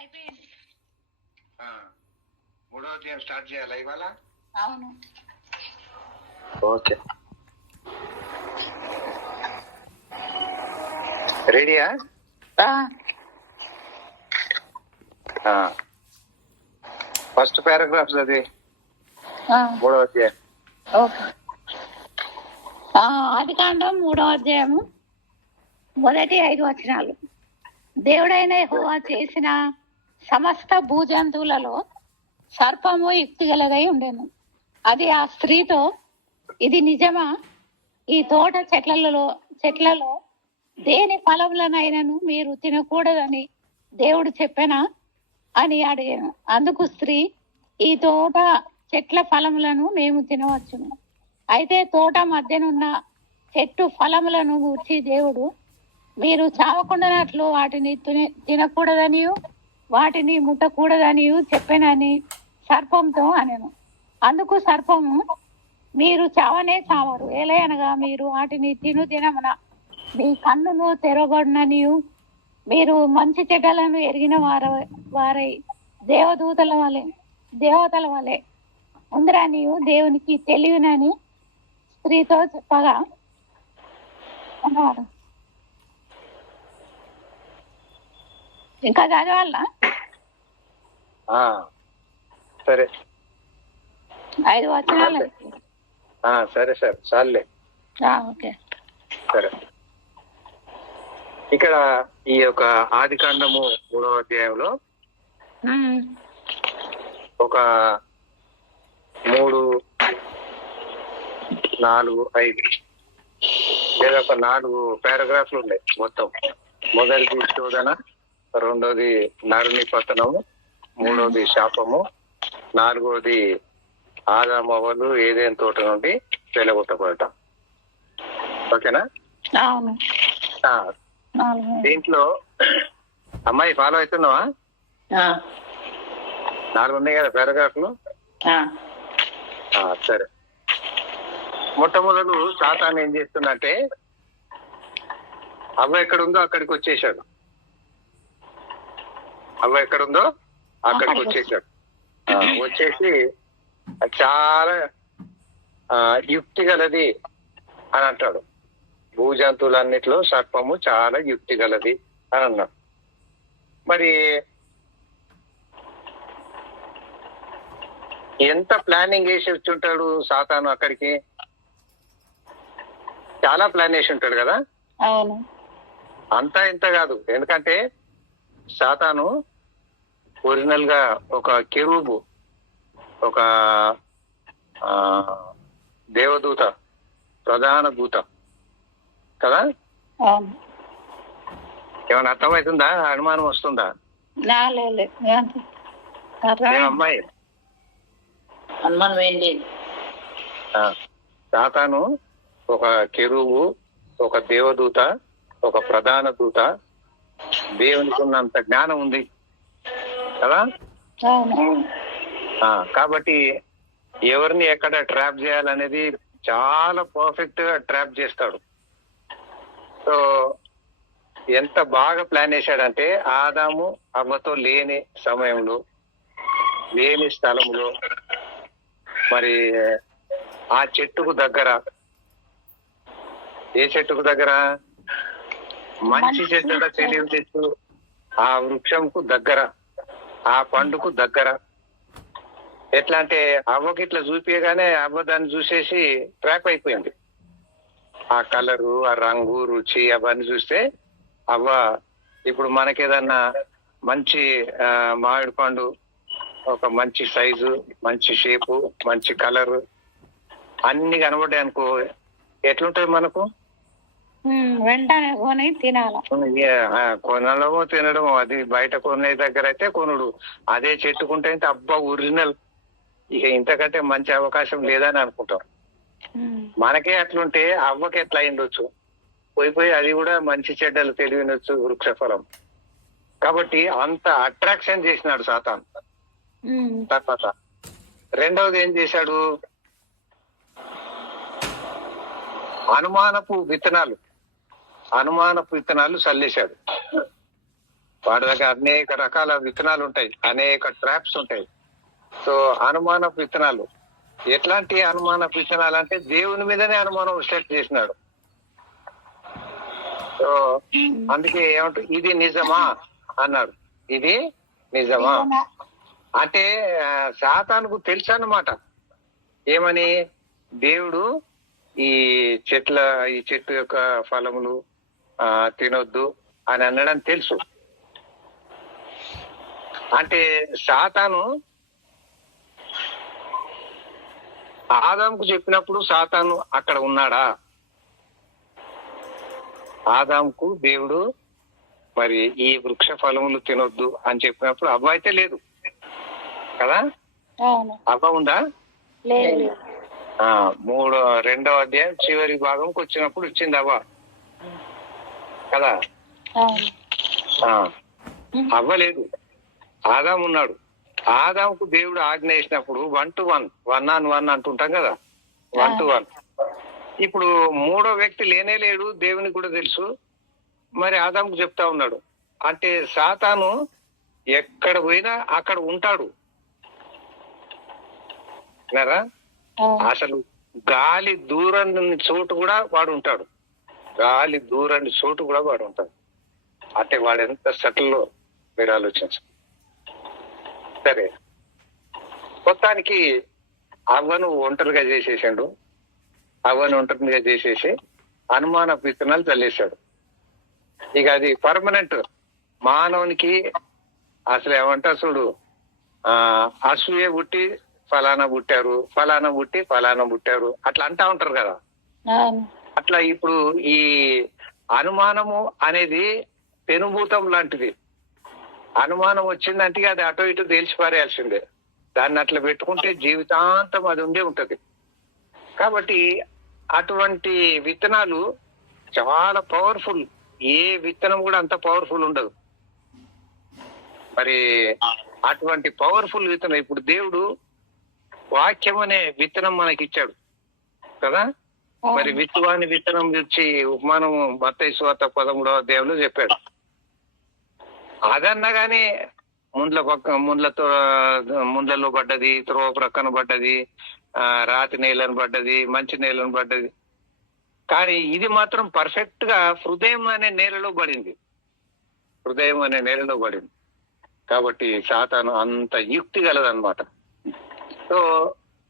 అయిపోయింది. మూడో అధ్యాయం స్టార్ట్ చేయాలా ఇవాళ? అవును. ఓకే, రెడీయా? ఫస్ట్ పారాగ్రాఫ్ అది మూడో అధ్యాయం. ఓకే. ఆదికాండం 3వ అధ్యాయము మొదటి 5 వచనాలు. దేవుడైన యెహోవా చేసిన సమస్త భూజంతువులలో సర్పము యుక్తిగలదై ఉండెను. అది ఆ స్త్రీతో, ఇది నిజమా? ఈ తోట చెట్లలో దేని ఫలములనైనను మీరు తినకూడదని దేవుడు చెప్పెనా అని అడిగాను. అందుకు స్త్రీ, ఈ తోట చెట్ల ఫలములను మేము తినవచ్చును. అయితే తోట మధ్యనున్న చెట్టు ఫలములను గూర్చి దేవుడు, మీరు చావకుండానట్లు వాటిని తినకూడదనియు వాటిని ముట్టకూడదనియు చెప్పానని సర్పంతో అనెను. అందుకు సర్పము, మీరు చావనే చావరు, ఏలయనగా మీరు వాటిని దినమున మీ కన్నులు తెరవబడిననియు మీరు మంచి చెడ్డలను ఎరిగిన వారై దేవతల వలె ఉందరనియు దేవునికి తెలియనని స్త్రీతో చెప్పగా అన్నాడు. ఇంకా చదవాలా? సరే, 5 వచనాలు. సరే సార్, చాలే. ఓకే, సరే. ఇక్కడ ఈ యొక్క ఆదికాండము 3వ అధ్యాయంలో ఒక 3, 4, 5 లేదా ఒక 4 పారాగ్రాఫ్లు ఉన్నాయి మొత్తం. మొదటిది శోధన, రెండోది నరుని పతనము, మూడోది శాపము, 4వది ఆదామవ్వలు ఏదైనా తోట నుండి వెలగొట్టబడటం. ఓకేనా? దీంట్లో అమ్మాయి ఫాలో అవుతున్నావా? 4 ఉన్నాయి కదా పారాగ్రాఫ్లు. సరే, మొట్టమొదలు సాతాను ఏం చేస్తుందంటే, అవ్వ ఎక్కడుందో అక్కడికి వచ్చేసాడు. వచ్చేసి చాలా యుక్తి గలది అని అంటాడు. భూజంతువులన్నిట్లో సర్పము చాలా యుక్తి గలది అని అన్నాడు. మరి ఎంత ప్లానింగ్ వేసి వచ్చుంటాడు సాతాను అక్కడికి? చాలా ప్లాన్ వేసి ఉంటాడు కదా. అంతా ఇంత కాదు. ఎందుకంటే సాతాను ఒరిజినల్ గా ఒక కెరూబు, ఒక దేవదూత, ప్రధాన దూత కదా. ఏమైనా అర్థమవుతుందా? అనుమానం వస్తుందా? అమ్మాయి, అనుమానం ఏం లేదు. సాతాను ఒక కెరూబు, ఒక దేవదూత, ఒక ప్రధాన దూత. దేవునికి ఉన్నంత జ్ఞానం ఉంది కదా. కాబట్టి ఎవరిని ఎక్కడ ట్రాప్ చేయాలనేది చాలా పర్ఫెక్ట్ గా ట్రాప్ చేస్తాడు. సో ఎంత బాగా ప్లాన్ చేశాడంటే, ఆదాము అవ్వతో లేని సమయంలో, లేని స్థలంలో, మరి ఆ చెట్టుకు దగ్గర, ఏ చెట్టుకు దగ్గర? మంచి చెడ్డ తెలియజేస్తూ ఆ వృక్షంకు దగ్గర, ఆ పండుకు దగ్గర. ఎట్లా అంటే అవ్వకి ఇట్లా చూపించగానే అవ్వ దాన్ని చూసేసి ట్రాప్ అయిపోయింది. ఆ కలరు, ఆ రంగు, రుచి అవన్నీ చూస్తే అవ్వ, ఇప్పుడు మనకేదన్నా మంచి మామిడి పండు, ఒక మంచి సైజు, మంచి షేపు, మంచి కలరు అన్ని కనబడ్డాయి అనుకో, ఎట్లుంటది మనకు? వెంటనే కొని తినాలి. కొనడమో తినడమో, అది బయట కొనే దగ్గర అయితే కొనుడు. అదే చెట్టుకుంటే అబ్బా ఒరిజినల్, ఇక ఇంతకంటే మంచి అవకాశం లేదని అనుకుంటాం. మనకే అట్లుంటే అవ్వకి ఎట్లా అయిండొచ్చు? పోయి అది కూడా మంచి చెడ్డలు తెలియనొచ్చు వృక్షఫలం. కాబట్టి అంత అట్రాక్షన్ చేసినాడు సాతాను. తర్వాత రెండవది ఏం చేశాడు? అనుమానపు విత్తనాలు చల్లేశాడు. వాడి దగ్గర అనేక రకాల విత్తనాలు ఉంటాయి, అనేక ట్రాప్స్ ఉంటాయి. సో అనుమానపు విత్తనాలు, ఎట్లాంటి అనుమానపు విత్తనాలు అంటే దేవుని మీదనే అనుమానం సెట్ చేసినాడు. సో అందుకే ఏమంటారు, ఇది నిజమా అన్నాడు. ఇది నిజమా అంటే సాతానుకు తెలుసు అన్నమాట. ఏమని, దేవుడు ఈ చెట్టు యొక్క ఫలములు తినొద్దు అని అన్నాడని తెలుసు. అంటే సాతాను ఆదాముకు చెప్పినప్పుడు సాతాను అక్కడ ఉన్నాడా? ఆదాముకు దేవుడు మరి ఈ వృక్ష ఫలములు తినొద్దు అని చెప్పినప్పుడు అవ్వ అయితే లేదు కదా? అవ్వ ఉందా? రెండవ అధ్యాయం చివరి భాగంకి వచ్చినప్పుడు వచ్చింది అవ్వ కదా? అవ్వ లేదు, ఆదాము ఉన్నాడు. ఆదాముకు దేవుడు ఆజ్ఞ వేసినప్పుడు 1 to 1, 1 అంటుంటాం కదా, 1 to 1. ఇప్పుడు మూడో వ్యక్తి లేనే లేడు, దేవునికి కూడా తెలుసు. మరి ఆదాముకు చెప్తా ఉన్నాడు అంటే సాతాను ఎక్కడ పోయినా అక్కడ ఉంటాడు. అసలు గాలి దూరం చోటు కూడా వాడు ఉంటాడు, గాలి దూరం చోటు కూడా వాడు ఉంటాడు. అంటే వాడు ఎంత సటిల్లో మీరు ఆలోచించండి. సరే, మొత్తానికి అవ్వను ఒంటరిగా చేసేసాడు. అవ్వను ఒంటరిగా చేసేసి అనుమాన విత్తనాలు చల్లేశాడు. ఇక అది పర్మనెంట్ మానవునికి. అసలు ఏమంటా చూడు, అసూయ పుట్టి ఫలానా పుట్టారు, ఫలానా పుట్టి ఫలానా పుట్టారు అట్లా అంటా ఉంటారు కదా. అట్లా ఇప్పుడు ఈ అనుమానము అనేది పెనుభూతం లాంటిది. అనుమానం వచ్చిందంటే అది అటో ఇటు తేల్చి పారేయాల్సిందే. దాన్ని అట్లా పెట్టుకుంటే జీవితాంతం అది ఉండే ఉంటది. కాబట్టి అటువంటి విత్తనాలు చాలా పవర్ఫుల్. ఏ విత్తనం కూడా అంత పవర్ఫుల్ ఉండదు. మరి అటువంటి పవర్ఫుల్ విత్తనం ఇప్పుడు దేవుడు వాక్యం అనే విత్తనం మనకి ఇచ్చాడు కదా. మరి విత్తువాని విత్తనం ఇచ్చి ఉపమానం మత్తయి సువార్త 13వ అధ్యాయంలో చెప్పాడు. అదన్నా గానీ ముండ్లలో పడ్డది, త్రోవ ప్రక్కన పడ్డది, రాతి నేలను పడ్డది, మంచి నేలను పడ్డది. కానీ ఇది మాత్రం పర్ఫెక్ట్ గా హృదయం అనే నేలలో పడింది. హృదయం అనే నేలలో పడింది. కాబట్టి సాతాను అంత యుక్తి గలదన్నమాట. సో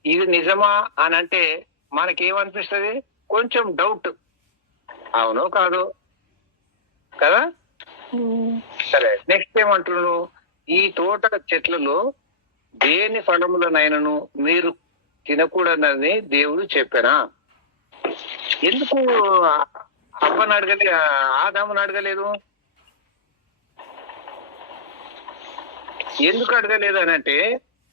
ఇది నిజమా అని అంటే మనకేమనిపిస్తుంది? కొంచెం డౌట్, అవునో కాదు కదా. సరే, నెక్స్ట్ ఏమంటున్నాను, ఈ తోట చెట్లలో దేని ఫలములనైనను మీరు తినకూడదని దేవుడు చెప్పానా? ఎందుకు అవ్వను అడగలే, ఆదామును అడగలేదు? ఎందుకు అడగలేదు అని అంటే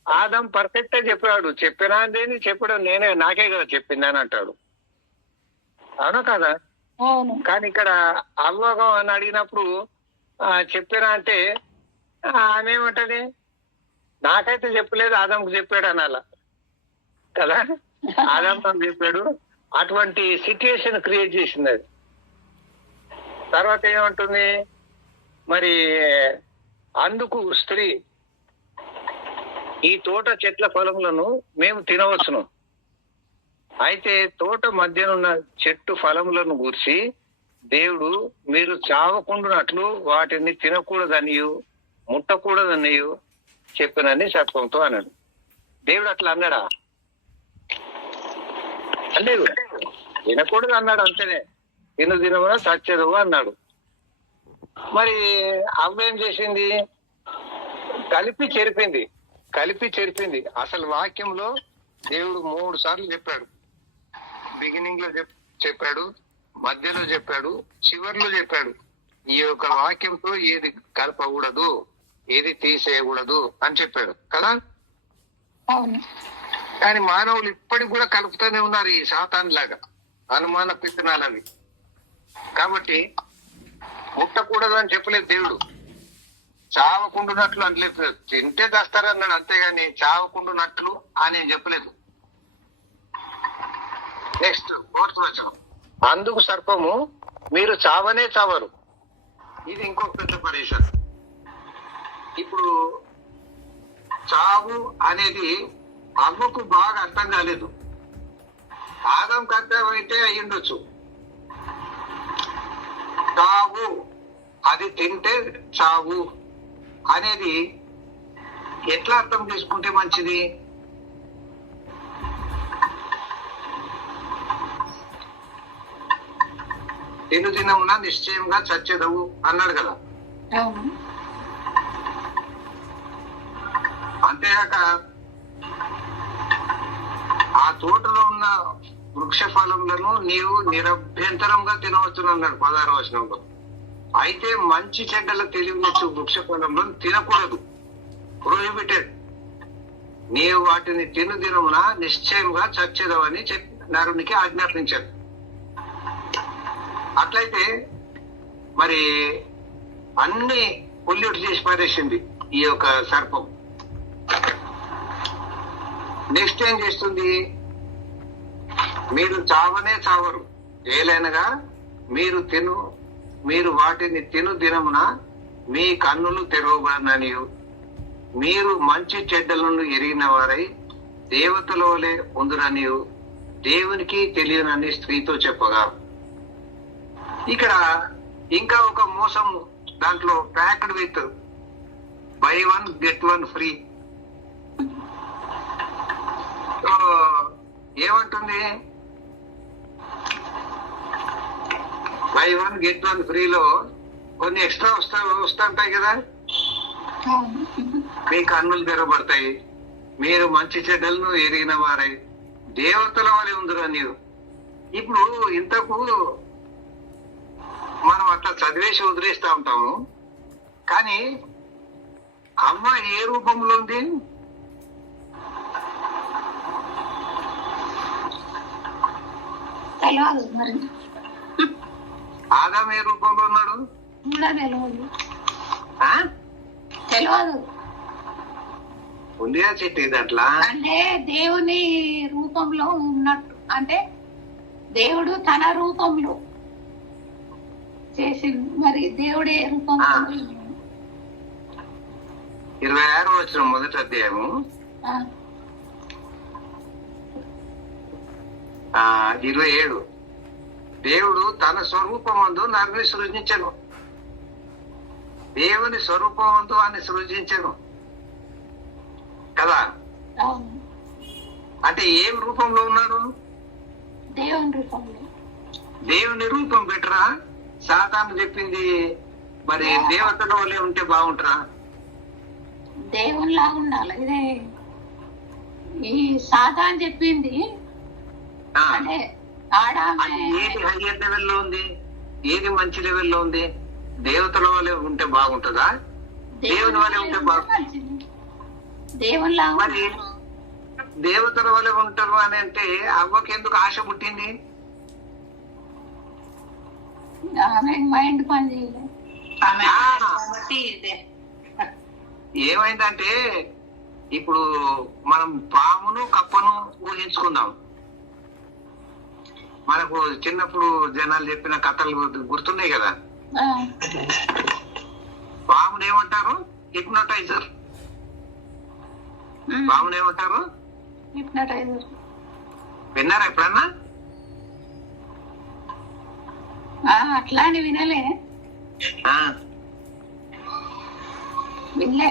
ఆదాం పర్ఫెక్ట్ గా చెప్పాడు. చెప్పినా అని చెప్పడం నాకే కదా చెప్పింది అని అంటాడు. అవునా కదా? కానీ ఇక్కడ అవ్వగా అని అడిగినప్పుడు చెప్పినా అంటే ఆమె ఏమంటది, నాకైతే చెప్పలేదు, ఆదాంకు చెప్పాడు అనాల కదా. ఆదాంతో చెప్పాడు. అటువంటి సిచ్యుయేషన్ క్రియేట్ చేసింది అది. తర్వాత ఏమంటుంది మరి, అందుకు స్త్రీ, ఈ తోట చెట్ల ఫలములను మేము తినవచ్చును, అయితే తోట మధ్యనున్న చెట్టు ఫలములను గూర్చి దేవుడు మీరు చావకుండానట్లు వాటిని తినకూడదనియు ముట్టకూడదనియు చెప్పినని సర్పంతో అన్నాడు. దేవుడు అట్లా అన్నాడా? లేదు, తినకూడదు అన్నాడు అంతేనే. తినమున సత్యదు అన్నాడు. మరి అవ్వేం చేసింది? కలిపి చెరిపింది. అసలు వాక్యంలో దేవుడు 3 సార్లు చెప్పాడు. బిగినింగ్ లో చెప్పాడు, మధ్యలో చెప్పాడు, చివర్లో చెప్పాడు. ఈ యొక్క వాక్యంతో ఏది కలపకూడదు, ఏది తీసేయకూడదు అని చెప్పాడు కదా. కానీ మానవులు ఇప్పటికి కూడా కలుపుతూనే ఉన్నారు ఈ సాతాన్ లాగా అనుమాన విత్తనాలవి. కాబట్టి ముట్టకూడదు అని చెప్పలేదు దేవుడు. చావకుండునట్లు అనలేదు. తింటే తెస్తారన్నాడు అంతేగాని చావకుండునట్లు అని చెప్పలేదు. నెక్స్ట్ 4th వచనం, అందుకు సర్పము మీరు చావనే చావరు. ఇది ఇంకొక పెద్ద పరీక్ష. ఇప్పుడు చావు అనేది అవ్వకు బాగా అర్థం కాలేదు. ఆదంకు అర్థమైతే అయి ఉండొచ్చు. చావు అది తింటే చావు అనేది ఎట్లా అర్థం చేసుకుంటే మంచిది? తిను తినమున నిశ్చయంగా చచ్చేదవు అన్నాడు కదా. అవును. అంతేగాక ఆ తోటలో ఉన్న వృక్ష ఫలములను నీవు నిరభ్యంతరంగా తినవచ్చును అన్నాడు 16వ వచనంలో. అయితే మంచి చెడ్డల తెలివినచ్చు వృక్ష ఫలములను తినకూడదు, ప్రొహిబిటెడ్. నీవు వాటిని తిను దినమున నిశ్చయంగా చచ్చేదవని నరునికి ఆజ్ఞాపించాడు. అట్లయితే మరి అన్ని పొల్యూట్ చేసి పారేసింది ఈ యొక్క సర్పం. నెక్స్ట్ ఏం చేస్తుంది? మీరు చావనే చావరు, ఏలైనగా మీరు వాటిని తిను దినమున మీ కన్నులు తెరవబడనని, మీరు మంచి చెడ్డలను ఎరిగిన వారై దేవతల వలె ఉందురని దేవునికి తెలియనని స్త్రీతో చెప్పగా, ఇక్కడ ఇంకా ఒక మోసం దాంట్లో packed with by 1 get 1 free. ఏమంటుంది? బై 1 get 1 ఫ్రీలో కొన్ని ఎక్స్ట్రా వస్తుంటాయి కదా. మీ కన్నులు తెరవబడతాయి, మీరు మంచి చెడ్డలను ఎరిగిన వారై దేవతల వలె ఉందిరా నీవు. ఇప్పుడు ఇంతకు మనం అట్లా చదివేసి వదిలేస్తా ఉంటాము, కానీ అమ్మ ఏ రూపంలో ఉంది? తెలియదు మరి. ఆదాం ఏ రూపంలో ఉన్నాడు? తెలియదు. ఉందిగా చెట్టు దాంట్లో. అంటే దేవుని రూపంలో ఉన్నట్టు, అంటే దేవుడు తన రూపంలో చేసి, మరి దేవుడు ఏ రూపంలో? 26వ వచనం మొదటి అధ్యాయము 27. దేవుడు తన స్వరూపమందు నరుని సృజించను. దేవుని స్వరూపమందు అని సృజించను కదా. అంటే ఏం రూపంలో ఉన్నాడు? దేవుని రూపంలో. దేవుని రూపం బెటరా? సాతాను చెప్పింది మరి దేవతల వల్లే ఉంటే బాగుంటారా? దేవునిలా ఉండాలి. ఇదే ఈ సాతాను చెప్పింది. అంటే ఏది హయ్యర్ లెవెల్లో ఉంది, ఏది మంచి లెవెల్లో ఉంది? దేవతల వల్లే ఉంటే బాగుంటుందా? దేవుని వల్లే ఉంటే బాగుంటుంది. మరి దేవతల వల్లే ఉంటారు అని అంటే అవ్వకి ఎందుకు ఆశ పుట్టింది? మైండ్ పని చేయలేదు. ఏమైందంటే ఇప్పుడు మనం పామును కప్పను ఊహించుకుందాం. మనకు చిన్నప్పుడు జనాలు చెప్పిన కథలు గుర్తున్నాయి కదా. పామును ఏమంటారు? హిప్నోటైజర్. పామును ఏమంటారు? హిప్నోటైజర్. విన్నారా ఎప్పుడన్నా? అట్లా అని వినలే. వినలే.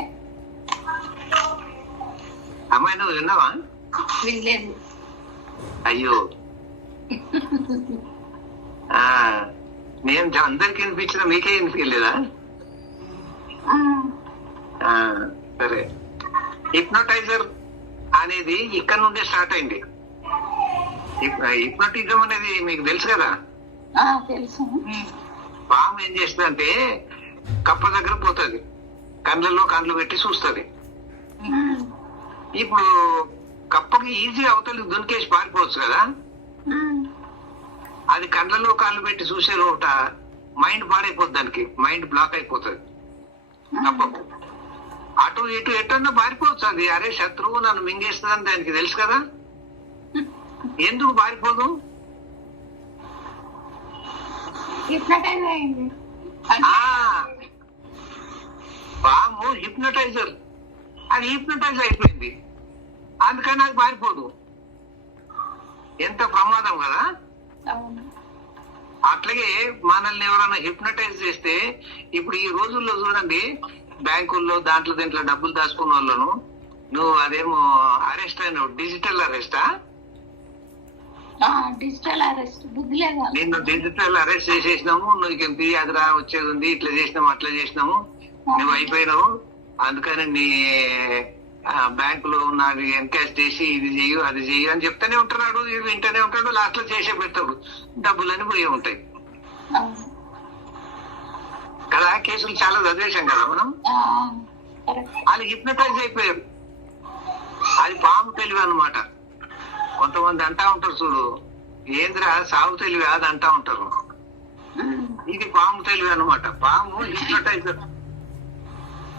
అమ్మాయి నువ్వు విన్నావా? వినలేదు. అయ్యో, నేను అందరికి వినిపించిన మీకే వినిపించలేదా? సరే, హిప్నోటైజర్ అనేది ఇక్కడ నుండే స్టార్ట్ అయింది. హిప్నోటిజం అనేది మీకు తెలుసు కదా. తెలుసు. పాము ఏం చేస్తుందంటే కప్ప దగ్గర పోతుంది, కండ్లలో కండ్లు పెట్టి చూస్తుంది. ఇప్పుడు కప్పకి ఈజీ అవతలి దునికేసి పారిపోవచ్చు కదా. అది కండ్లలో కాళ్ళు పెట్టి చూసే లోట మైండ్ పాడైపోతుంది, దానికి మైండ్ బ్లాక్ అయిపోతుంది కప్పకు. అటు ఇటు ఎటన్నా పారిపోవచ్చు అది. అరే శత్రువు నన్ను మింగేస్తుందని దానికి తెలుసు కదా. ఎందుకు పారిపోదు? పాము పాము హిప్నటైజర్, అది హిప్నటైజ్ అయిపోయింది, అందుకని అది పారిపోదు. ఎంత ప్రమాదం కదా. అవును. అట్లాగే మనల్ని ఎవరైనా హిప్నటైజ్ చేస్తే, ఇప్పుడు ఈ రోజుల్లో చూడండి, బ్యాంకుల్లో దాంట్లో దీంట్లో డబ్బులు దాచుకున్న వాళ్ళను నువ్వు అదేమో అరెస్ట్ అయినావు, డిజిటల్ అరెస్టా? డిజిటల్ అరెస్ట్, బుద్ధి లేదా? నిన్ను డిజిటల్ అరెస్ట్ చేసేసినాము, నువ్వు ఇంత అదిరా వచ్చేది ఉంది, ఇట్లా చేసినాము అట్లా చేసినాము, నువ్వు అయిపోయినావు, అందుకని నీ బ్యాంకులో ఉన్నది ఎన్కాష్ చేసి ఇది చెయ్యు అది చెయ్యు అని చెప్తానే ఉంటున్నాడు, ఇది వింటూనే ఉంటాడు, లాస్ట్ లో చేసే పెడతాడు, డబ్బులని పోయే ఉంటాయి కదా. కేసులు చాలా చదివేశాం కదా మనం. వాళ్ళు హిప్నటైజ్ అయిపోయారు. అది పాము తెలివి అన్నమాట. కొంతమంది అంటా ఉంటారు చూడు, ఏంద్రా సాగు తెలివి అది అంటా ఉంటారు, ఇది పాము తెలివి అన్నమాట. పాము హిప్నటైజర్.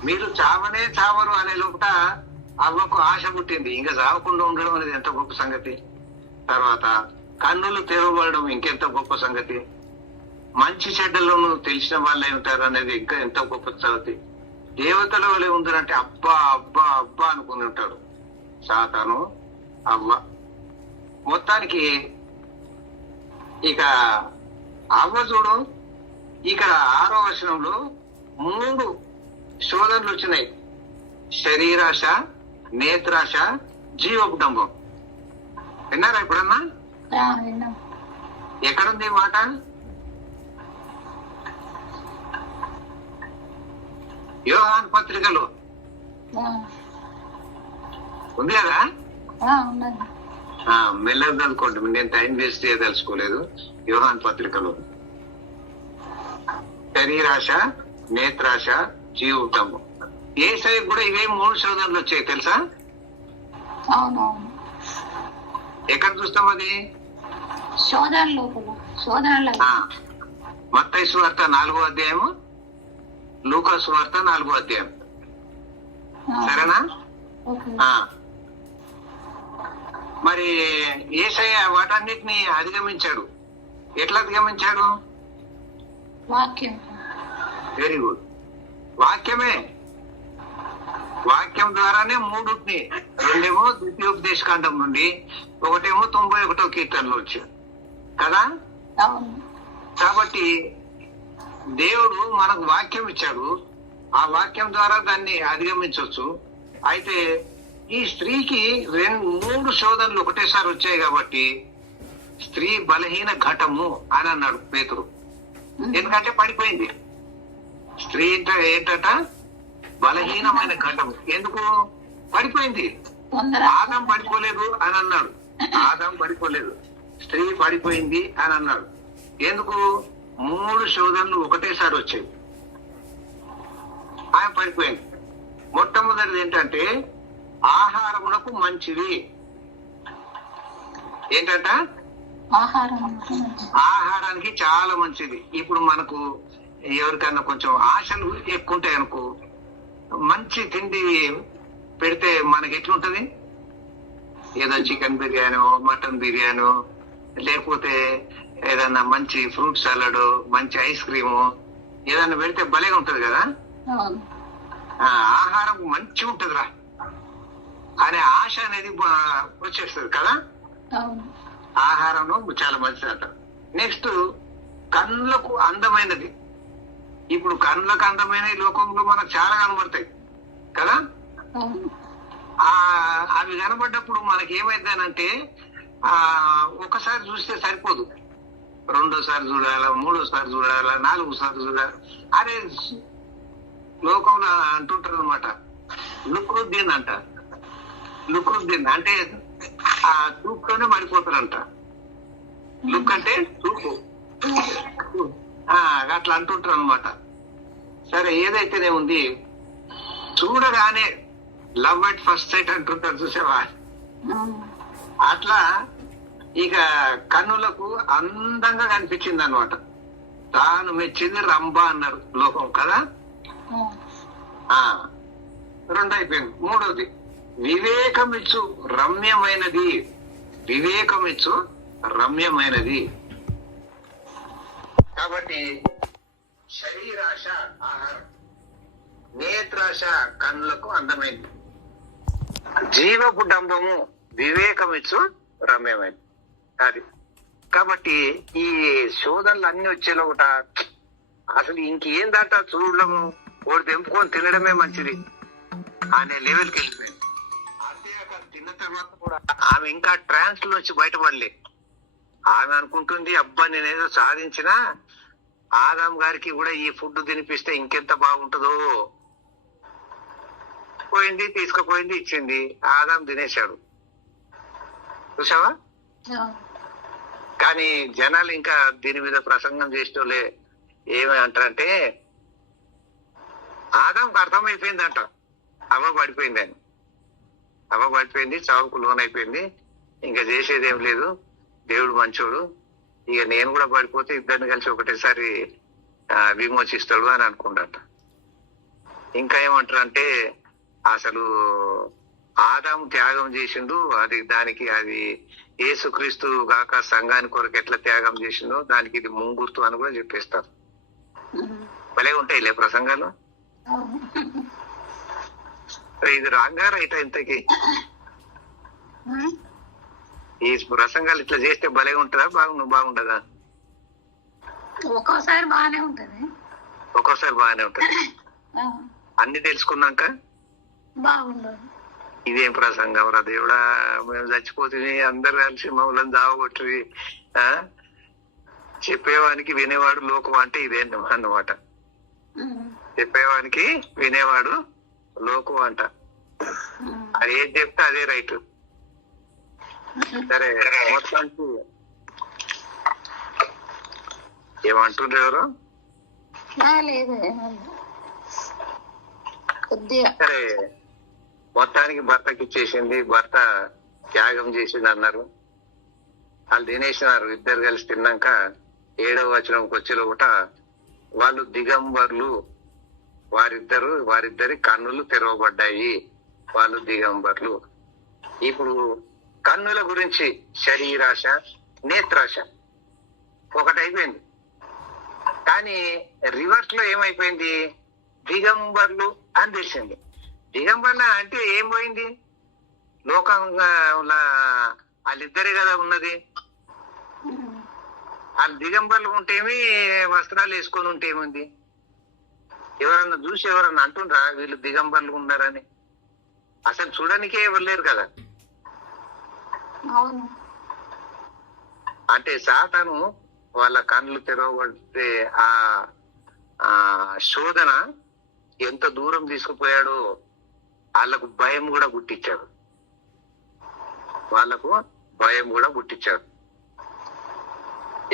మీరు చావనే చావరు అనే లోపల అవ్వకు ఆశ పుట్టింది, ఇంకా చావకుండా ఉండడం అనేది ఎంత గొప్ప సంగతి. తర్వాత కన్నులు తెరవబడడం ఇంకెంత గొప్ప సంగతి. మంచి చెడ్డలను తెలిసిన వాళ్ళే ఉంటారు అనేది ఇంకా ఎంత గొప్ప సంగతి. దేవతల వలె ఉందంటే అబ్బా అబ్బా అబ్బా అనుకుని ఉంటాడు సాతాను, అవ్వ. మొత్తానికి ఇక అవ్వ చూడు, ఇక్కడ 6వ వచనంలో 3 శోధనలు వచ్చినాయి. శరీరాశ, నేత్రాశ, జీవకుటుంబం. విన్నారా ఎప్పుడన్నా? ఎక్కడుంది ఈ మాట? యోహాను పత్రికలో ఉంది కదా. మెల్లగా చదువుకోండి, నేను టైం వేస్ట్ చేయదలుచుకోలేదు. యోహాను పత్రికలో శరీరాశ, నేత్రాశ, జీవకుటుంబం. యేసయ్య కూడా ఇవే 3 శోధనలు వచ్చాయి తెలుసా? ఎక్కడ చూస్తాం అది? మత్తయి సువార్త 4వ అధ్యాయము, లూకా సువార్త 4వ అధ్యాయం. సరేనా? మరి యేసయ్య వాటన్నిటిని అధిగమించాడు. ఎట్లా అధిగమించాడు? వాక్యం. Very good. వాక్యమే. వాక్యం ద్వారానే 3 రెండేమో ద్వితీయోపదేశకాండం నుండి, ఒకటేమో 91వ కీర్తనలో వచ్చాడు కదా. కాబట్టి దేవుడు మనకు వాక్యం ఇచ్చాడు, ఆ వాక్యం ద్వారా దాన్ని అధిగమించవచ్చు. అయితే ఈ స్త్రీకి 3 శోధనలు ఒకటేసారి వచ్చాయి కాబట్టి స్త్రీ బలహీన ఘటము అని అన్నాడు పేతురు. ఎందుకంటే పడిపోయింది. స్త్రీ ఏంటట? బలహీనమైన ఘటము. ఎందుకు పడిపోయింది? ఆదం పడిపోలేదు అని అన్నాడు. ఆదం పడిపోలేదు, స్త్రీ పడిపోయింది అని అన్నాడు. ఎందుకు? 3 శోధనలు ఒకటేసారి వచ్చాయి, ఆయన పడిపోయింది. మొట్టమొదటిది ఏంటంటే ఆహారమునకు మంచిది. ఏంటంట? ఆహారానికి చాలా మంచిది. ఇప్పుడు మనకు ఎవరికైనా కొంచెం ఆశలు ఎక్కువ ఉంటాయి అనుకో, మంచి తిండి పెడితే మనకి ఎట్లుంటది? ఏదో చికెన్ బిర్యానీ, మటన్ బిర్యానీ, లేకపోతే ఏదన్నా మంచి ఫ్రూట్ సలాడ్, మంచి ఐస్ క్రీము ఏదన్నా పెడితే భలేగా ఉంటది కదా. ఆహారం మంచిగా ఉంటదిరా అనే ఆశ అనేది వచ్చేస్తుంది కదా. ఆహారం చాలా మంచిది అంట. నెక్స్ట్ కళ్ళకు అందమైనది. ఇప్పుడు కళ్ళకు అందమైన ఈ లోకంలో మనకు చాలా కనబడతాయి కదా. అవి కనబడ్డప్పుడు మనకి ఏమైందనంటే ఒకసారి చూస్తే సరిపోదు, 2సారి చూడాలా, 3సారి చూడాలా, 4సారి చూడాలి. అదే లోకంలో అంటుంటారు అనమాట, లుక్రుద్దీన్ అంట. లుక్రుద్దీన్ అంటే ఆ చూపుతోనే పడిపోతారంట. లుక్ అంటే చూపు, అట్లా అంటుంటారు అనమాట. సరే, ఏదైతేనే ఉంది, చూడగానే లవ్ అట్ ఫస్ట్ సైట్ అంటుంటారు చూసావా, అట్లా ఇక కన్నులకు అందంగా కనిపించింది అనమాట. తాను మెచ్చింది రంభ అన్నారు లోకం కదా. 2 అయిపోయింది. 3వది వివేకమిచ్చు రమ్యమైనది. వివేకమిచ్చు రమ్యమైనది. కాబట్టి శరీరాశ ఆహారం, నేత్రాశ కన్నులకు అందమైంది, జీవపు డంబము వివేకమిచ్చు రమ్యమైంది. అది కాబట్టి ఈ శోధనలు అన్ని వచ్చేలో ఒకట అసలు ఇంకేందంట చూడడము, ఒకటి తెంపుకొని తినడమే మంచిది అనే లెవెల్కి వెళ్ళిపోయింది. అంతేకాక తిన్న తర్వాత కూడా ఆమె ఇంకా ట్రాన్స్ నుంచి బయటపడలే. ఆమె అనుకుంటుంది, అబ్బా నేనేదో సాధించినా ఆదాం గారికి కూడా ఈ ఫుడ్ తినిపిస్తే ఇంకెంత బాగుంటుందో. పోయింది, తీసుకుపోయింది, ఇచ్చింది, ఆదాం తినేశాడు. చూసావా? కానీ జనాలు ఇంకా దీని మీద ప్రసంగం చేసేటోళ్ళే ఏమి అంటారంటే, ఆదాంకి అర్థమైపోయిందంట అవ్వ పడిపోయింది అని. అవ్వ పడిపోయింది, చావుకు లోనైపోయింది, ఇంకా చేసేది ఏం లేదు, దేవుడు మంచోడు, ఇక నేను కూడా పడిపోతే ఇద్దరిని కలిసి ఒకటేసారి విమోచిస్తాడు అని అనుకుంటాట. ఇంకా ఏమంటారు అంటే, అసలు ఆదాము త్యాగం చేసిండు, అది దానికి అది యేసుక్రీస్తు కాక సంఘాని కొరకు ఎట్లా త్యాగం చేసిందో దానికి ఇది ముంగుర్తు అని కూడా చెప్పేస్తారు. భలే ఉంటాయి లే ప్రసంగాలు. ఇది రాంగా రైట్ ఇంతకి ఈ ప్రసంగాలు ఇట్లా చేస్తే భలే ఉంటుందా, బాగుండదా? ఒక్కోసారి బాగానే ఉంటది, ఒక్కోసారి బాగానే ఉంటది. అన్ని తెలుసుకున్నాక బాగుండదు. ఇదేం ప్రసంగం రా దేవుడా, మేము చచ్చిపోతుంది అందరు కలిసి మమ్మల్ని దావగొట్టి చెప్పేవానికి వినేవాడు లోకం అంటే ఇదే అన్నమాట. చెప్పేవానికి వినేవాడు లోకం అంట. అది ఏది చెప్తే అదే రైట్. సరే, మొత్తానికి ఏమంటుండ్రు ఎవరు? సరే, మొత్తానికి భర్తకి ఇచ్చేసింది, భర్త త్యాగం చేసింది అన్నారు. వాళ్ళు తినేసినారు, ఇద్దరు కలిసి తిన్నాక 7వ వచనంకి వచ్చే ఒకట వాళ్ళు దిగంబర్లు, వారిద్దరి కన్నులు తెరవబడ్డాయి, వాళ్ళు దిగంబర్లు. ఇప్పుడు కన్నుల గురించి శరీరాశ, నేత్రాశ ఒకటి అయిపోయింది. కానీ రివర్స్ లో ఏమైపోయింది? దిగంబర్లు అని తెలిసింది. దిగంబర్ల అంటే ఏం పోయింది? లోకంగా వాళ్ళిద్దరే కదా ఉన్నది. వాళ్ళు దిగంబర్లు ఉంటేమి, వస్త్రాలు వేసుకొని ఉంటే ఏముంది? ఎవరన్నా చూసి ఎవరన్నా అంటుండ్రా వీళ్ళు దిగంబర్లు ఉన్నారని? అసలు చూడడానికే ఎవరు లేరు కదా. అంటే సాతాను వాళ్ళ కళ్ళు తెరవబడితే ఆ శోధన ఎంత దూరం తీసుకుపోయాడో వాళ్ళకు భయం కూడా పుట్టించాడు.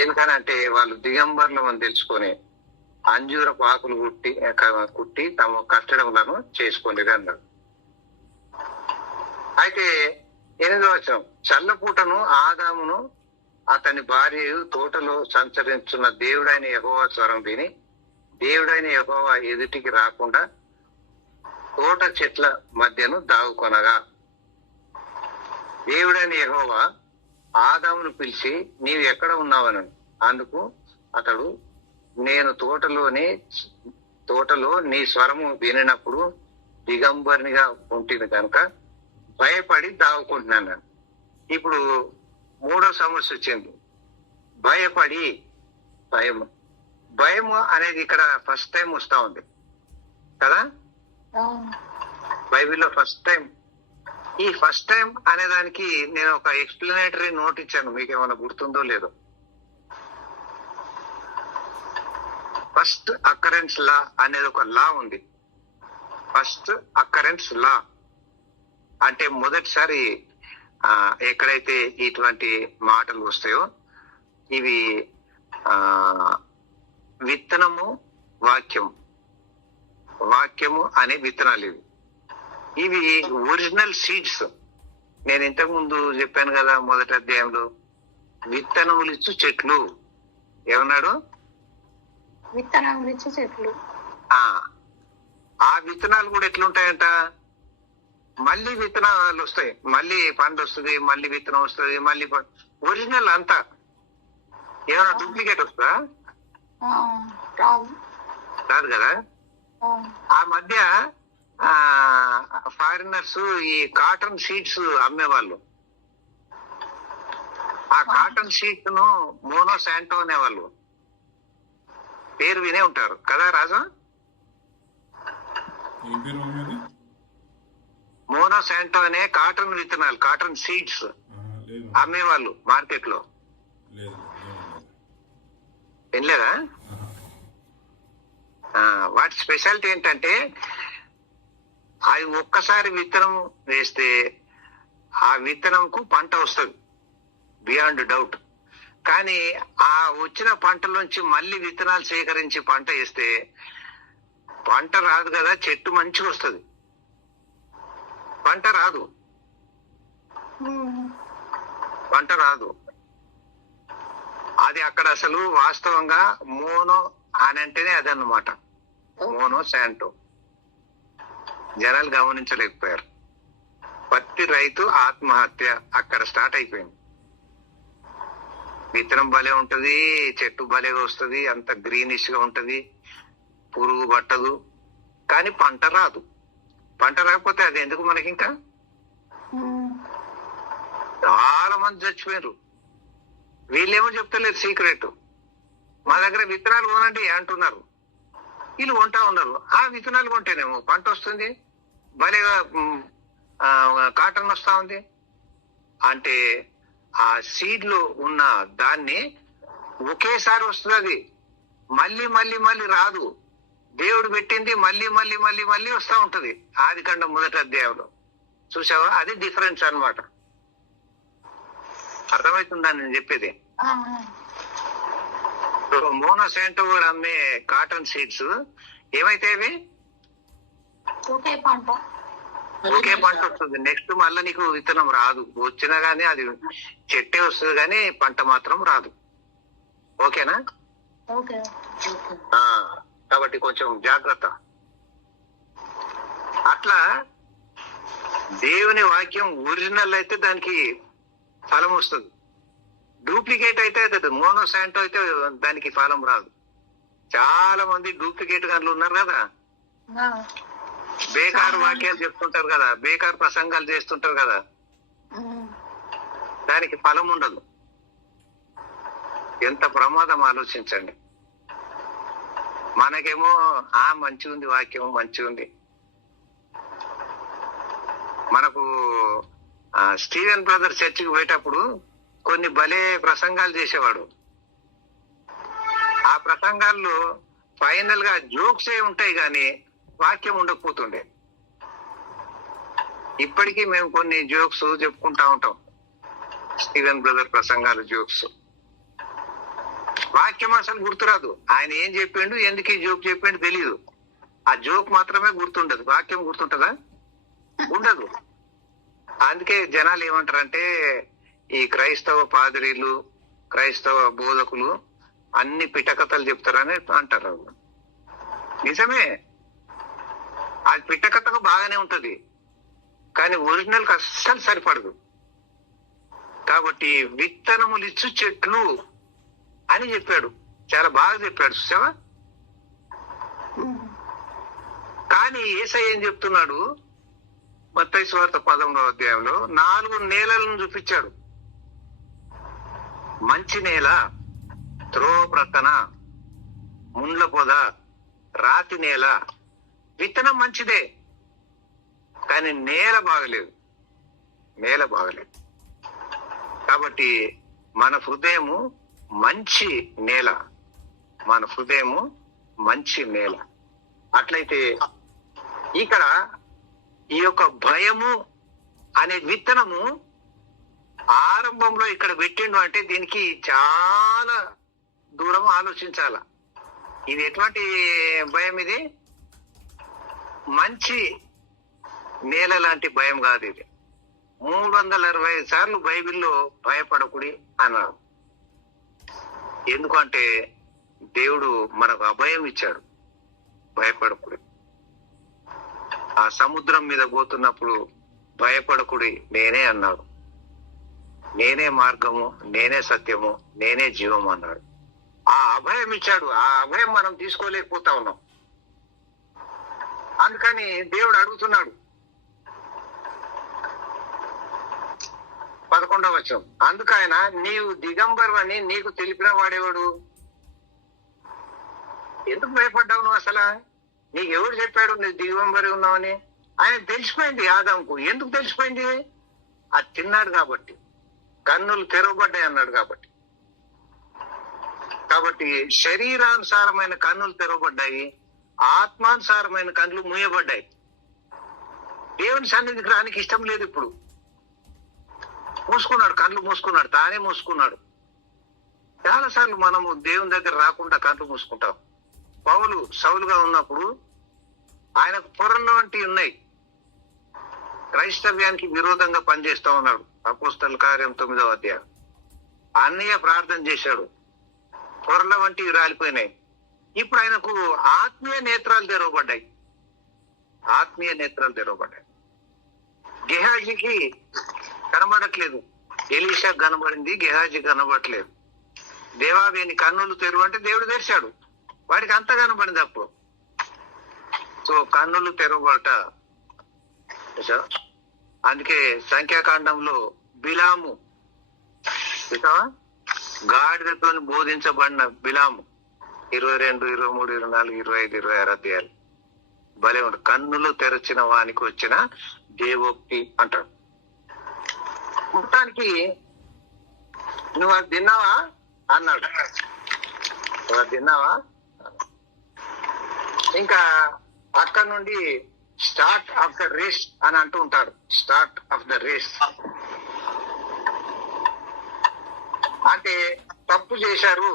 ఎందుకనంటే వాళ్ళు దిగంబర్లు అని తెలుసుకొని అంజూరపు ఆకులు కుట్టి తమ కట్టడములను చేసుకొని అన్నాడు. అయితే 8వ వచనం, చల్లపూటను ఆదామును అతని భార్య తోటలో సంచరించున్న దేవుడైన యెహోవా స్వరం విని దేవుడైన యెహోవా ఎదుటికి రాకుండా తోట చెట్ల మధ్యను దాగుకొనగా దేవుడైన యెహోవా ఆదామును పిలిచి నీవు ఎక్కడ ఉన్నావని. అందుకు అతడు నేను తోటలో నీ స్వరము వినినప్పుడు దిగంబరినిగా ఉంటుంది కనుక భయపడి దావుకుంటున్నాను. ఇప్పుడు 3వ సమస్య వచ్చింది, భయము అనేది ఇక్కడ ఫస్ట్ టైం వస్తా ఉంది కదా బైబిల్లో. ఈ ఫస్ట్ టైం అనే దానికి నేను ఒక ఎక్స్ప్లెనేటరీ నోట్ ఇచ్చాను, మీకు ఏమైనా గుర్తుందో లేదో. ఫస్ట్ అకరెన్స్ లా అనేది ఒక లా ఉంది. ఫస్ట్ అకరెన్స్ లా అంటే మొదటిసారి ఎక్కడైతే ఇటువంటి మాటలు వస్తాయో ఇవి విత్తనము, వాక్యము అనే విత్తనాలు ఇవి ఒరిజినల్ సీడ్స్. నేను ఇంతకు ముందు చెప్పాను కదా మొదటి అధ్యాయంలో, విత్తనములు ఇచ్చు చెట్లు ఏమన్నాడు? విత్తనములు ఇచ్చు చెట్లు. ఆ విత్తనాలు కూడా ఎట్లుంటాయంట? మళ్ళీ విత్తనాలు వస్తాయి, మళ్ళీ పండు వస్తుంది, మళ్ళీ విత్తనం వస్తుంది, మళ్ళీ ఒరిజినల్ అంతా. ఏమైనా డూప్లికేట్ వస్తుందా? రాదు కదా. ఆ మధ్య ఫారినర్స్ ఈ కాటన్ షీట్స్ అమ్మేవాళ్ళు. ఆ కాటన్ షీట్ ను మోనోశాంటో అనేవాళ్ళు. పేరు వినే ఉంటారు కదా రాజా? మోనోశాంటో అనే కాటన్ విత్తనాలు, కాటన్ సీడ్స్ అమ్మేవాళ్ళు మార్కెట్ లో. వినలేదా? వాటి స్పెషాలిటీ ఏంటంటే అవి ఒక్కసారి విత్తనం వేస్తే ఆ విత్తనంకు పంట వస్తుంది బియాండ్ డౌట్. కానీ ఆ వచ్చిన పంటలోంచి మళ్ళీ విత్తనాలు సేకరించి పంట వేస్తే పంట రాదు కదా, చెట్టు మంచిగా వస్తుంది, పంట రాదు. పంట రాదు. అది అక్కడ అసలు వాస్తవంగా మోనో అని అంటేనే అదన్నమాట, మోనోశాంటో. జనాలు గమనించలేకపోయారు. పత్తి రైతు ఆత్మహత్య అక్కడ స్టార్ట్ అయిపోయింది. విత్తనం భలే ఉంటది, చెట్టు భలేగా వస్తుంది, అంత గ్రీనిష్ గా ఉంటది, పురుగు పట్టదు, కానీ పంట రాదు. పంట రాకపోతే అది ఎందుకు మనకి? ఇంకా చాలా మంది చచ్చిపోయారు. వీళ్ళేమో చెప్తలేరు సీక్రెట్. మా దగ్గర విత్తనాలు కొనండి అంటున్నారు, వీళ్ళు కొంటా ఉన్నారు. ఆ విత్తనాలు కొంటేనేమో పంట వస్తుంది, భలేగా కాటన్ వస్తా ఉంది. అంటే ఆ సీడ్ లో ఉన్న దాన్ని ఒకేసారి వస్తుంది, అది మళ్ళీ మళ్ళీ మళ్ళీ రాదు. దేవుడు పెట్టింది మళ్ళీ మళ్ళీ మళ్ళీ మళ్ళీ వస్తా ఉంటది. ఆదికాండం 1వ అధ్యాయంలో చూసావా? అది డిఫరెన్స్ అన్నమాట. అర్థమవుతుందా నేను చెప్పేది? మోనోశాంటో కూడా అమ్మే కాటన్ సీడ్స్ ఏమైతాయి? ఒకే పంట వస్తుంది. నెక్స్ట్ మళ్ళీ నీకు విత్తనం రాదు. వచ్చినా గానీ అది చెట్టే వస్తుంది, కానీ పంట మాత్రం రాదు. ఓకేనా? కాబట్టి కొంచెం జాగ్రత్త. అట్లా దేవుని వాక్యం ఒరిజినల్ అయితే దానికి ఫలం వస్తుంది, డూప్లికేట్ అయితే మోనోశాంటో అయితే దానికి ఫలం రాదు. చాలా మంది డూప్లికేట్ గన్లు ఉన్నారు కదా, బేకారు వాక్యాలు చెప్తుంటారు కదా, బేకారు ప్రసంగాలు చేస్తుంటారు కదా, దానికి ఫలం ఉండదు. ఎంత ప్రమాదం ఆలోచించండి. మనకేమో మంచి ఉంది, వాక్యం మంచి ఉంది. మనకు స్టీవెన్ బ్రదర్ చర్చికి పోయేటప్పుడు కొన్ని భలే ప్రసంగాలు చేసేవాడు. ఆ ప్రసంగాల్లో ఫైనల్ గా జోక్స్ ఏ ఉంటాయి కానీ వాక్యం ఉండకపోతుండే. ఇప్పటికీ మేము కొన్ని జోక్స్ చెప్పుకుంటా ఉంటాం, స్టీవెన్ బ్రదర్ ప్రసంగాలు జోక్స్. వాక్యం అసలు గుర్తురాదు. ఆయన ఏం చెప్పిండు, ఎందుకు ఈ జోక్ చెప్పిండు తెలియదు. ఆ జోక్ మాత్రమే గుర్తుండదు. వాక్యం గుర్తుంటదా? ఉండదు. అందుకే జనాలు ఏమంటారంటే ఈ క్రైస్తవ పాదిరీలు, క్రైస్తవ బోధకులు అన్ని పిట్టకథలు చెప్తారని అంటారు. నిజమే, అది పిట్టకథకు బాగానే ఉంటది, కానీ ఒరిజినల్ కి అస్సలు సరిపడదు. కాబట్టి విత్తనములు ఇచ్చు చెట్లు అని చెప్పాడు, చాలా బాగా చెప్పాడు. చూసావా? కానీ యేసయ్య ఏం చెప్తున్నాడు? మత్తయి సువార్త 11వ అధ్యాయంలో 4 నేలలను చూపించాడు. మంచి నేల, త్రోవ ప్రక్కన, ముండ్ల పొద, రాతి నేల. విత్తనం మంచిదే, కానీ నేల బాగలేదు. నేల బాగలేదు. కాబట్టి మన హృదయము మంచి నేల, మన హృదయము మంచి నేల. అట్లయితే ఇక్కడ ఈ యొక్క భయము అనే విత్తనము ఆరంభంలో ఇక్కడ పెట్టిండు అంటే దీనికి చాలా దూరం ఆలోచించాల. ఇది ఎటువంటి భయం? ఇది మంచి నేల లాంటి భయం కాదు. ఇది 365 సార్లు బైబిల్లో భయపడకుడి అన్నారు. ఎందుకంటే దేవుడు మనకు అభయం ఇచ్చాడు, భయపడకుడి. ఆ సముద్రం మీద పోతున్నప్పుడు భయపడకుడి నేనే అన్నాడు. నేనే మార్గము, నేనే సత్యము, నేనే జీవము అన్నాడు. ఆ అభయం ఇచ్చాడు. ఆ అభయం మనం తీసుకోలేకపోతా ఉన్నాం. అందుకని దేవుడు అడుగుతున్నాడు 11వ వచనం. అందుకైనా నీవు దిగంబరు అని నీకు తెలిపిన వాడేవాడు? ఎందుకు భయపడ్డావు నువ్వు? అసలు నీకు ఎవరు చెప్పాడు నువ్వు దిగంబరి ఉన్నావని? ఆయన తెలిసిపోయింది ఆదాముకు. ఎందుకు తెలిసిపోయింది? అది తిన్నాడు కాబట్టి, కన్నులు తెరవబడ్డాయి అన్నాడు కాబట్టి. కాబట్టి శరీరానుసారమైన కన్నులు తెరవబడ్డాయి, ఆత్మానుసారమైన కన్నులు మూయబడ్డాయి. దేవుని సన్నిధికి రానికి ఇష్టం లేదు. ఇప్పుడు మూసుకున్నాడు, కళ్ళు మూసుకున్నాడు, తానే మూసుకున్నాడు. చాలాసార్లు మనము దేవుని దగ్గర రాకుండా కళ్ళు మూసుకుంటాం. పౌలు సౌలుగా ఉన్నప్పుడు ఆయనకు పొరల్లో వంటివి ఉన్నాయి. క్రైస్తవ్యానికి విరోధంగా పనిచేస్తా ఉన్నాడు. అపోస్తల కార్యం 9వ అధ్యాయం. అన్నయ్య ప్రార్థన చేశాడు, పొరల వంటివి రాలిపోయినాయి. ఇప్పుడు ఆయనకు ఆత్మీయ నేత్రాలు తెరవబడ్డాయి. ఆత్మీయ నేత్రాలు తెరవబడ్డాయి. గెహాజీకి కనబడట్లేదు, ఎలీషా కనబడింది, గెహాజీ కనబడట్లేదు. దేవావేని కన్నులు తెరువు అంటే దేవుడు తెరిచాడు, వాడికి అంత కనబడింది అప్పుడు. సో కన్నులు తెరవబట. అందుకే సంఖ్యాకాండంలో బిలాము, గాడిదతో బోధించబడిన బిలాము 22, 23, 24, 25, 26 అధ్యాయాలు భలే ఉంటాడు. కన్నులు తెరచిన వానికి వచ్చిన దేవోక్తి అంటాడు. మొత్తానికి నువ్వు అది తిన్నావా అన్నాడు. నువ్వు అది తిన్నావా? ఇంకా అక్కడ నుండి స్టార్ట్ ఆఫ్ ద రేస్ అని అంటూ ఉంటారు. స్టార్ట్ ఆఫ్ ద రేస్ అంటే తప్పు చేశారు.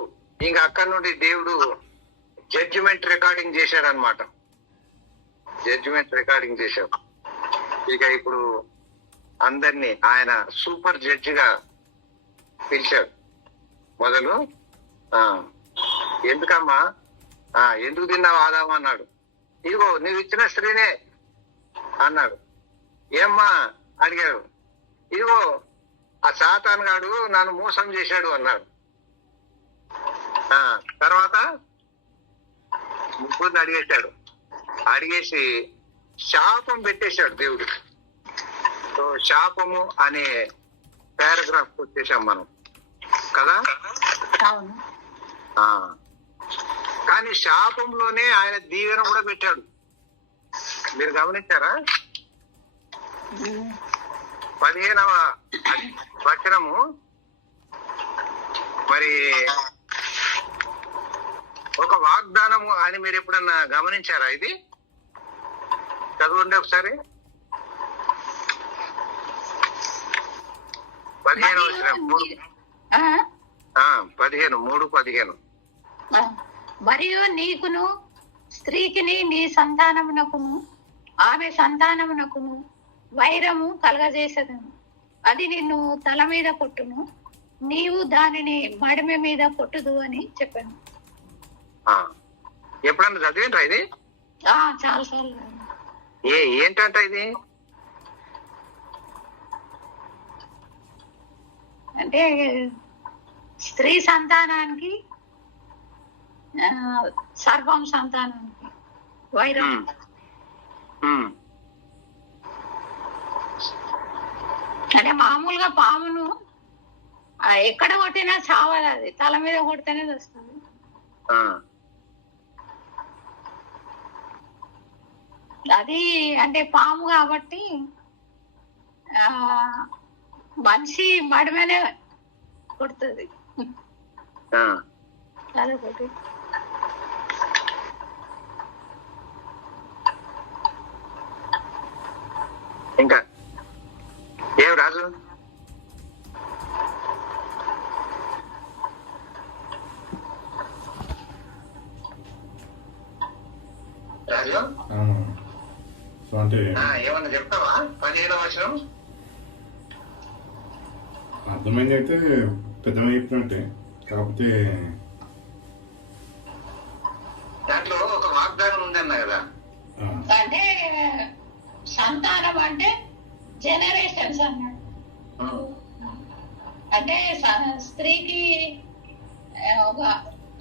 ఇంకా అక్కడ నుండి దేవుడు జడ్జిమెంట్ రికార్డింగ్ చేశాడు అనమాట. జడ్జిమెంట్ రికార్డింగ్ చేశాడు. ఇక ఇప్పుడు అందరినీ ఆయన సూపర్ జడ్జిగా పిలిచాడు. మొదలు ఎందుకమ్మా, ఎందుకు తిన్నావు ఆదాము అన్నాడు. ఇదిగో నువ్వు ఇచ్చిన స్త్రీనే అన్నాడు. ఏమ్మా అడిగాడు. ఇదిగో ఆ సాతాను గాడు నన్ను మోసం చేశాడు అన్నాడు. తర్వాత ముగ్గురిని అడిగేశాడు. అడిగేసి శాపం పెట్టేశాడు దేవుడు. సో శాపము అనే పారాగ్రాఫ్ వచ్చేసాం మనం కదా. కానీ శాపంలోనే ఆయన దీవెన కూడా పెట్టాడు. మీరు గమనించారా? 15వ వచనము మరి ఒక వాగ్దానము అని మీరు ఎప్పుడన్నా గమనించారా? ఇది చదవండి ఒకసారి. 15వ వచనం 3:15. మరియు నీకును స్త్రీకిని నీ సంతానమునకును ఆమె సంతానమునకును వైరము కలగజేసదను. అది నిన్ను తల మీద కొట్టును, నీవు దానిని మడిమె మీద కొట్టుదు అని చెప్పాను. ఎప్పుడన్నా చదివిండ్రా ఇది? చాలా సార్లు. ఏంటంట ఇది? అంటే స్త్రీ సంతానానికి సర్వం సంతానానికి వైరం. అంటే మామూలుగా పామును ఎక్కడ కొట్టినా చావదు, అది తల మీద కొడితేనే వస్తుంది. అది అంటే పాము కాబట్టి మనిషి మడిమేనే కొడుతుంది. అదొకటి. ఇంకా ఏం రాజు? రాజు అంటే ఏమన్నా చెప్తావా? 15వ వచనం అర్థమైంది. అయితే పెద్దగా చెప్పినట్టే, కాకపోతే దాంట్లో ఒక వాగ్దానం ఉందన్నా కదా. అంటే సంతానం అంటే జనరేషన్స్ అన్నాడు. అంటే స్త్రీకి ఒక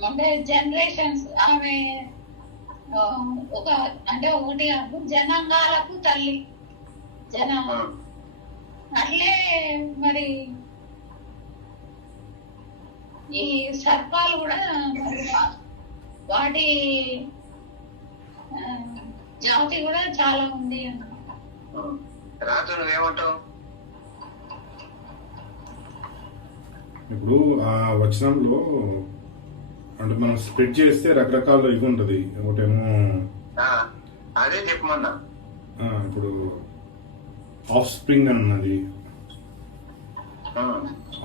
అంటే జనరేషన్స్, ఆమె ఆ, ఒక అంటే ఒకటి కాదు, జనాంగాలకు తల్లి జనం అట్లే మరి ఈ సర్పాలు కూడా మరి వాటి ఆ, జాతి కూడా చాలా ఉంది అన్నమాట. రాజు నువ్వేమంటావు? ఇప్పుడు ఆ వచనంలో అంటే మనం స్ప్రెడ్ చేస్తే రకరకాల ఇది ఉంటుంది. ఒకటేమో అదే చెప్పమన్నా. ఇప్పుడు ఆఫ్ స్ప్రింగ్ అని ఉన్నది.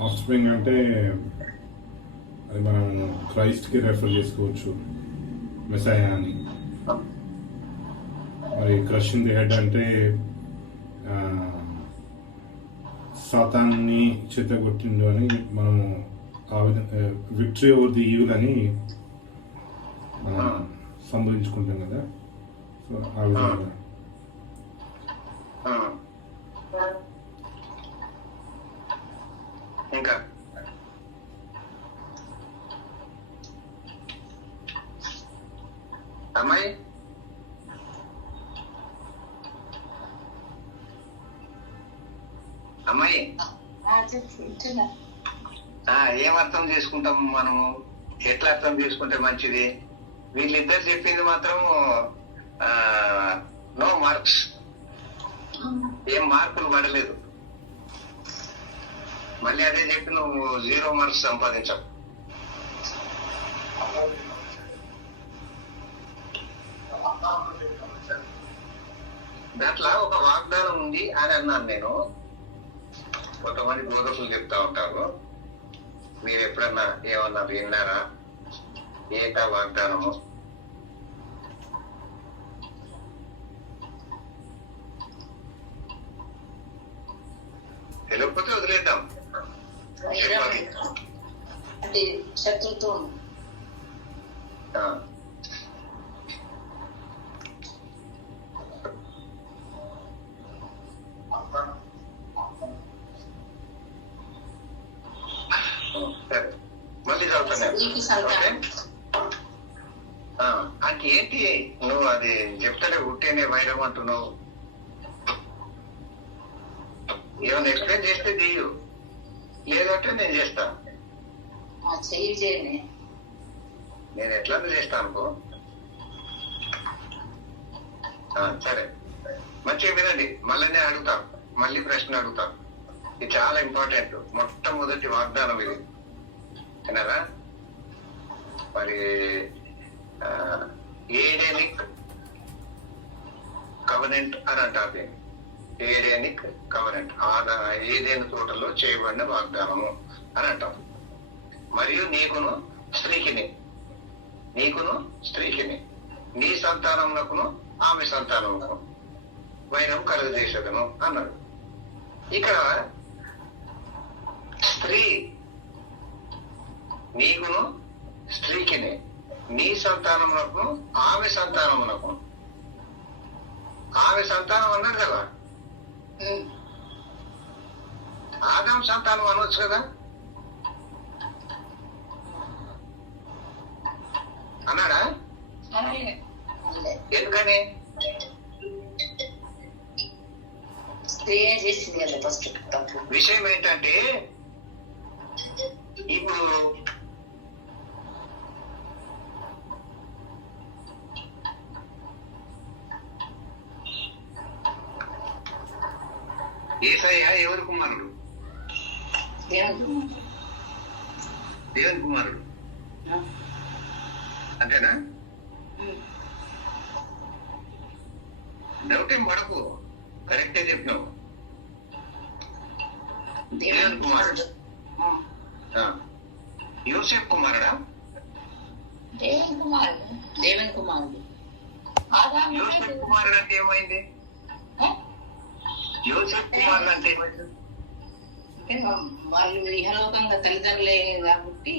ఆఫ్ స్ప్రింగ్ అంటే అది మనం క్రైస్ట్కి రెఫర్ చేసుకోవచ్చు, మెసాయా అని. మరి క్రషింగ్ ది హెడ్ అంటే సాతాన్ని చెత్తగొట్టిండు అని మనము ఆ విధంగా విక్టరీ ఓవర్ ది ఈవిల్ అని సంబోధించుకుంటాం కదా. సో ఆ విధంగా ఇంకా అమ్మాయి అమ్మాయి ఏం అర్థం చేసుకుంటాం మనము? ఎట్లా అర్థం చేసుకుంటే మంచిది? వీళ్ళిద్దరు చెప్పింది మాత్రం నో మార్క్స్, ఏం మార్కులు పడలేదు. మళ్ళీ అదే చెప్పి నువ్వు 0 మార్క్స్ సంపాదించావు. దాంట్లో ఒక వాగ్దానం ఉంది అని అన్నాను నేను. కొంతమంది బోధకులు చెప్తా ఉంటారు, మీరు ఎప్పుడన్నా ఏమన్నా విన్నారా? ఏటా వాగ్దానము? తెలియకపోతే వదిలేద్దాం. అంటే శత్రుత్వం. మళ్ళీ చదువుతాను. అంటే ఏంటి నువ్వు అది చెప్తానే ఉంటేనే వైరం అంటున్నావు? ఏమైనా ఎక్స్ప్లెయిన్ చేస్తే తీయు, లేదంటే నేను చేస్తాను. నేను ఎట్లా చేస్తాను అనుకో. సరే, మంచిగా వినండి. మళ్ళీ నేను అడుగుతాను, మళ్ళీ ప్రశ్న అడుగుతాను. ఇది చాలా ఇంపార్టెంట్. మొట్టమొదటి వాగ్దానం ఇది, విన్నారా? మరి ఏడేనిక్ కవనెంట్ అని అంటారు దీన్ని. ఏడేనిక్ కవనెంట్, ఏదేని తోటలో చేయబడిన వాగ్దానము అని అంటాం. మరియు నీకును స్త్రీకిని నీ సంతానమునకును ఆమె సంతానమునకు వైరం కలుగజేసేదను అన్నాడు. ఇక్కడ స్త్రీ, నీకును స్త్రీకిని, నీ సంతానమునకు ఆమె సంతానమునకు. ఆమె సంతానం అన్నాడు కదా, ఆదాం సంతానం అనవచ్చు కదా. అన్నాడా? ఎందుకని? విషయం ఏంటంటే ఇప్పుడు యేసయ్య ఎవరి కుమారుడు? దేవుని కుమారుడు అంతేనా? డౌట్ ఏం పడకు, కరెక్టే చెప్పినావు. దేవుని కుమారుడు. యోసేపు కుమారుడా? దేవుని కుమారుడు. యోసేపు కుమారుడు అంటే ఏమైంది? యోసేపు కుమారుడు అంటే ఏమైంది? అంటే వాళ్ళు ఇహలోకంగా తల్లిదండ్రులే కాబట్టి,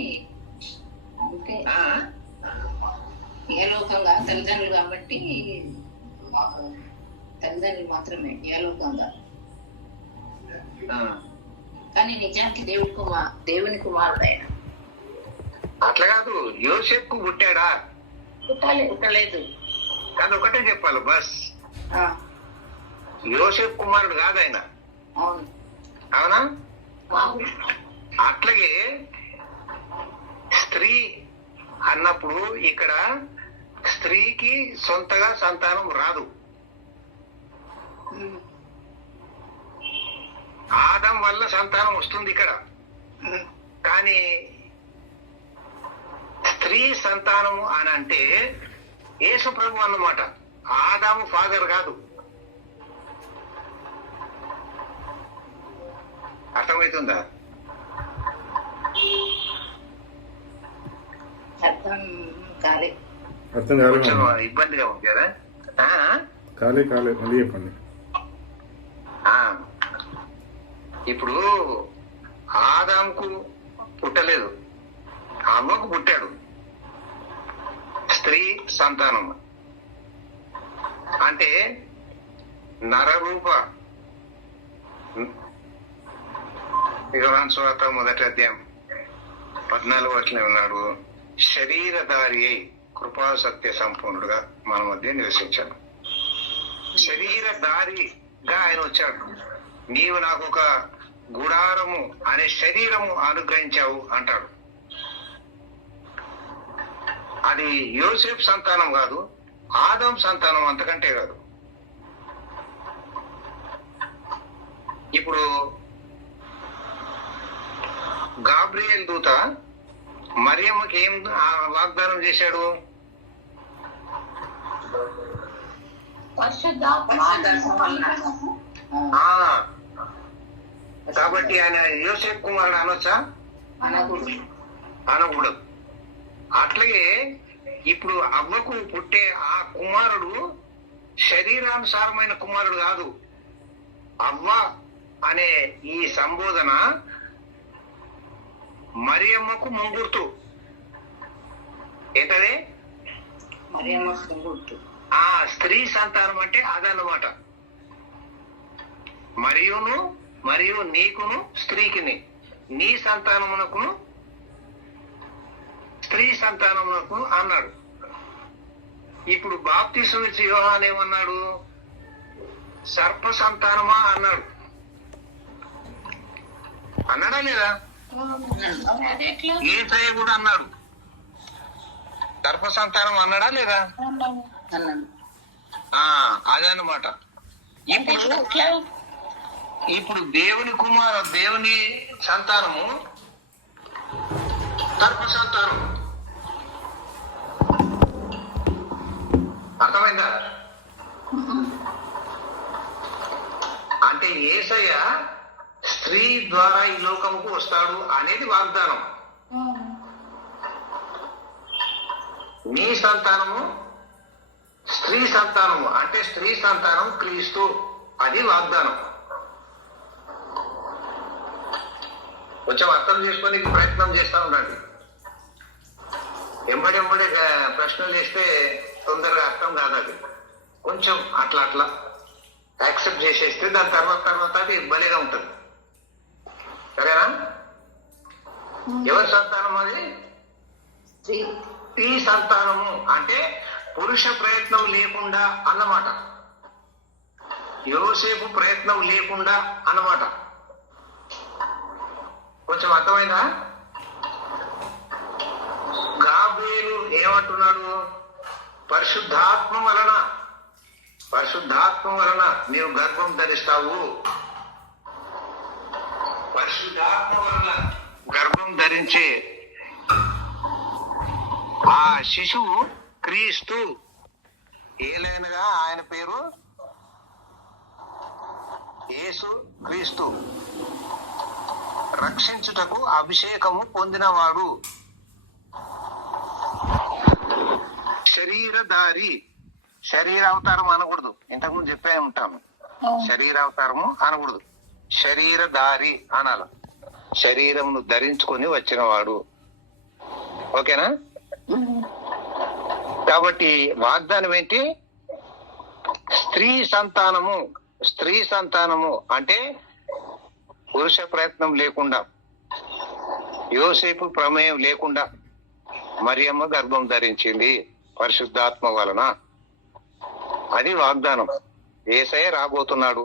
అంటే ఇహలోకంగా తల్లిదండ్రులు కాబట్టి తల్లిదండ్రులు మాత్రమే ఇహలోకంగా. కానీ నిజానికి దేవుని కుమారుడు ఆయన. అట్లా కాదు, యోసేపు పుట్టాడా? పుట్టలేదు. అది ఒకటే చెప్పాలి బస్. ఆ, యోసేపు కుమారుడు కాదు ఆయన, అవును. అవునా? అవును. అట్లాగే స్త్రీ అన్నప్పుడు ఇక్కడ స్త్రీకి సొంతగా సంతానం రాదు. ఉమ్, ఆదం వల్ల సంతానం వస్తుంది ఇక్కడ, ఉమ్, కానీ స్త్రీ సంతానము అని అంటే యేసు ప్రభు అన్నమాట. ఆదాము ఫాదర్ కాదు. అర్థమవుతుందా? అర్థం కాలే. అర్థం కాలే కొంచెం మామ. ఇబ్బందిగా ఉంది కదా. కాలే మళ్ళీ చెప్పండి. ఆ, ఇప్పుడు ఆదాంకు పుట్టలేదు, అవ్వకు పుట్టాడు స్త్రీ సంతానం. అంటే నరరూప యోహాను సువార్త 1వ అధ్యాయం 14వ వచనం ఉన్నాడు, శరీరధారి అయి కృపా సత్య సంపూర్ణుడుగా మన మధ్య నివసించాడు. శరీరధారిగా ఆయన వచ్చాడు. నీవు నాకు ఒక గుడారము అనే శరీరము అనుగ్రహించావు అంటాడు. అది యోసేపు సంతానం కాదు, ఆదం సంతానం, అంతకంటే కాదు. ఇప్పుడు గాబ్రియేల్ దూత మరియమ్మకి ఏం వాగ్దానం చేశాడు? ఆ, కాబట్టి ఆయన యోసేపు కుమారుడు అనొచ్చా? అనకూడదు. అట్లాగే ఇప్పుడు అవ్వకు పుట్టే ఆ కుమారుడు శరీరానుసారమైన కుమారుడు కాదు. అవ్వ అనే ఈ సంబోధన మరియమ్మకు ముంగుర్తు. ఏంటది? ఆ స్త్రీ సంతానం అంటే అదన్నమాట. మరియు నీకును స్త్రీకిని, నీ సంతానమునకును స్త్రీ సంతానమునకు అన్నాడు. ఇప్పుడు బాప్తిసం ఇచ్చి యోహాను ఏమన్నాడు? సర్ప సంతానమా అన్నాడు. అన్నాడా లేదా? యేసయ్య కూడా అన్నాడు సర్ప సంతానం అన్నాడా లేదా? అదన్నమాట. ఇప్పుడు దేవుని సంతానము సర్ప సంతానం. అర్థమైందా? అంటే యేసయ్య స్త్రీ ద్వారా ఈ లోకముకు వస్తాడు అనేది వాగ్దానం. నీ సంతానము స్త్రీ సంతానము అంటే స్త్రీ సంతానం క్రీస్తు, అది వాగ్దానం. కొంచెం అర్థం చేసుకొని ప్రయత్నం చేస్తా ఉండండి. ఎంబడెంబడే ప్రశ్నలు వేస్తే తొందరగా అర్థం కాదు. అది కొంచెం అట్లా యాక్సెప్ట్ చేసేస్తే దాని తర్వాత అది భలేగా ఉంటుంది. సరేనా? ఎవరి సంతానం అది? స్త్రీ సంతానము అంటే పురుష ప్రయత్నం లేకుండా అన్నమాట. యోసేపు ప్రయత్నం లేకుండా అన్నమాట. కొంచెం అర్థమైందా? గాబ్రియేలు ఏమంటున్నాడు? పరిశుద్ధాత్మ వలన నీవు గర్భం ధరిస్తావు. పరిశుద్ధాత్మ వలన గర్భం ధరించే ఆ శిశువు క్రీస్తు. ఏలైనగా ఆయన పేరు యేసు క్రీస్తు. రక్షించుటకు అభిషేకము పొందినవాడు. శరీరధారి. శరీరావతారం అనకూడదు, ఇంతకుముందు చెప్పే ఉంటాము. శరీరావతారము అనకూడదు, శరీరధారి అనాల. శరీరమును ధరించుకొని వచ్చినవాడు. ఓకేనా? కాబట్టి వాగ్దానం ఏంటి? స్త్రీ సంతానము. స్త్రీ సంతానము అంటే పురుష ప్రయత్నం లేకుండా, యోసేపు ప్రమేయం లేకుండా మరియమ్మ గర్భం ధరించింది పరిశుద్ధాత్మ వలన. అది వాగ్దానం. యేసయ్య రాబోతున్నాడు,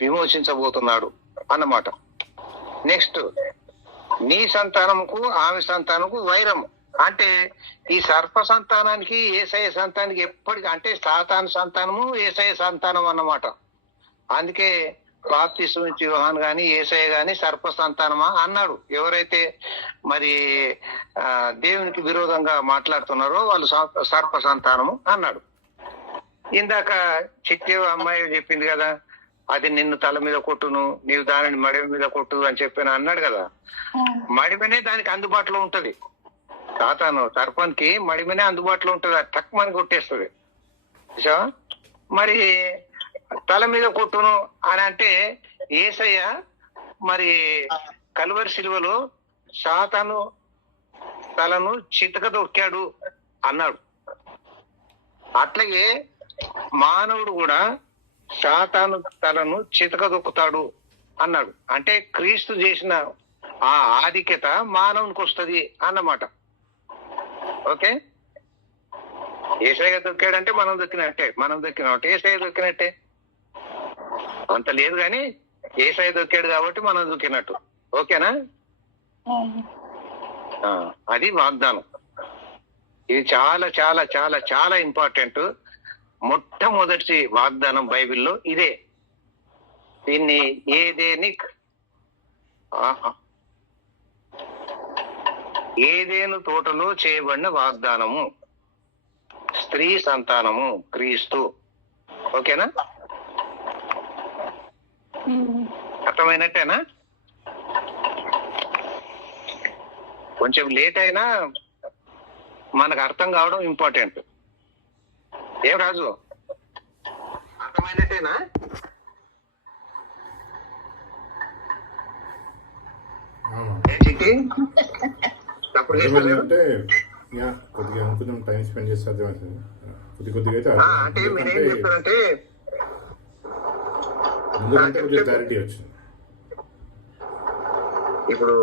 విమోచించబోతున్నాడు అన్నమాట. నెక్స్ట్, నీ సంతానముకు ఆమె సంతానముకు వైరం. అంటే ఈ సర్ప సంతానానికి యేసయ్య సంతానానికి ఎప్పటికీ, అంటే సాతాను సంతానము యేసయ్య సంతానం అన్నమాట. అందుకే బాప్తిస్మం ఇచ్చే యోహాను గాని యేసయ్య గాని సర్ప సంతానమా అన్నాడు. ఎవరైతే మరి దేవునికి విరోధంగా మాట్లాడుతున్నారో వాళ్ళు సర్ప సంతానము అన్నాడు. ఇందాక చిట్టే అమ్మాయి చెప్పింది కదా, అది నిన్ను తల మీద కొట్టును, నీవు దానిని మడిమ మీద కొట్టు అని చెప్పిన అన్నాడు కదా. మడిమనే దానికి అందుబాటులో ఉంటది. సాతాను సర్పానికి మడిమనే అందుబాటులో ఉంటది, అది తక్కువని కొట్టేస్తుంది. మరి తల మీద కొట్టును అని అంటే యేసయ్య మరి కల్వరి శిలువలో సాతాను తలను చితక దొక్కాడు అన్నాడు. అట్లాగే మానవుడు కూడా సాతాను తలను చితక దొక్కుతాడు అన్నాడు. అంటే క్రీస్తు చేసిన ఆ ఆధిక్యత మానవునికి వస్తుంది అన్నమాట. ఓకే, యేసయ్య దొక్కాడంటే మనం దొక్కినట్టే, మనం దొక్కినట్టే యేసయ్య దొక్కినట్టే. అంత లేదు కానీ యేసయ్య దొక్కాడు కాబట్టి మనం దొక్కినట్టు. ఓకేనా? అది వాగ్దానం. ఇది చాలా చాలా చాలా చాలా ఇంపార్టెంట్. మొట్టమొదటి వాగ్దానం బైబిల్లో ఇదే. దీన్ని ఏదేను తోటలో చేయబడిన వాగ్దానము, స్త్రీ సంతానము క్రీస్తు. ఓకేనా? అర్థమైనట్టేనా? కొంచెం లేట్ అయినా మనకు అర్థం కావడం ఇంపార్టెంట్. ఏం రాజు, అర్థమైనట్టేనా? అంటే కొద్దిగా కొంచెం టైం స్పెండ్ చేస్తే అర్థమవుతుంది. కొద్దిగా అయితే అంటే మీరేం చెప్తారంటే క్లారిటీ వచ్చింది. ఇప్పుడు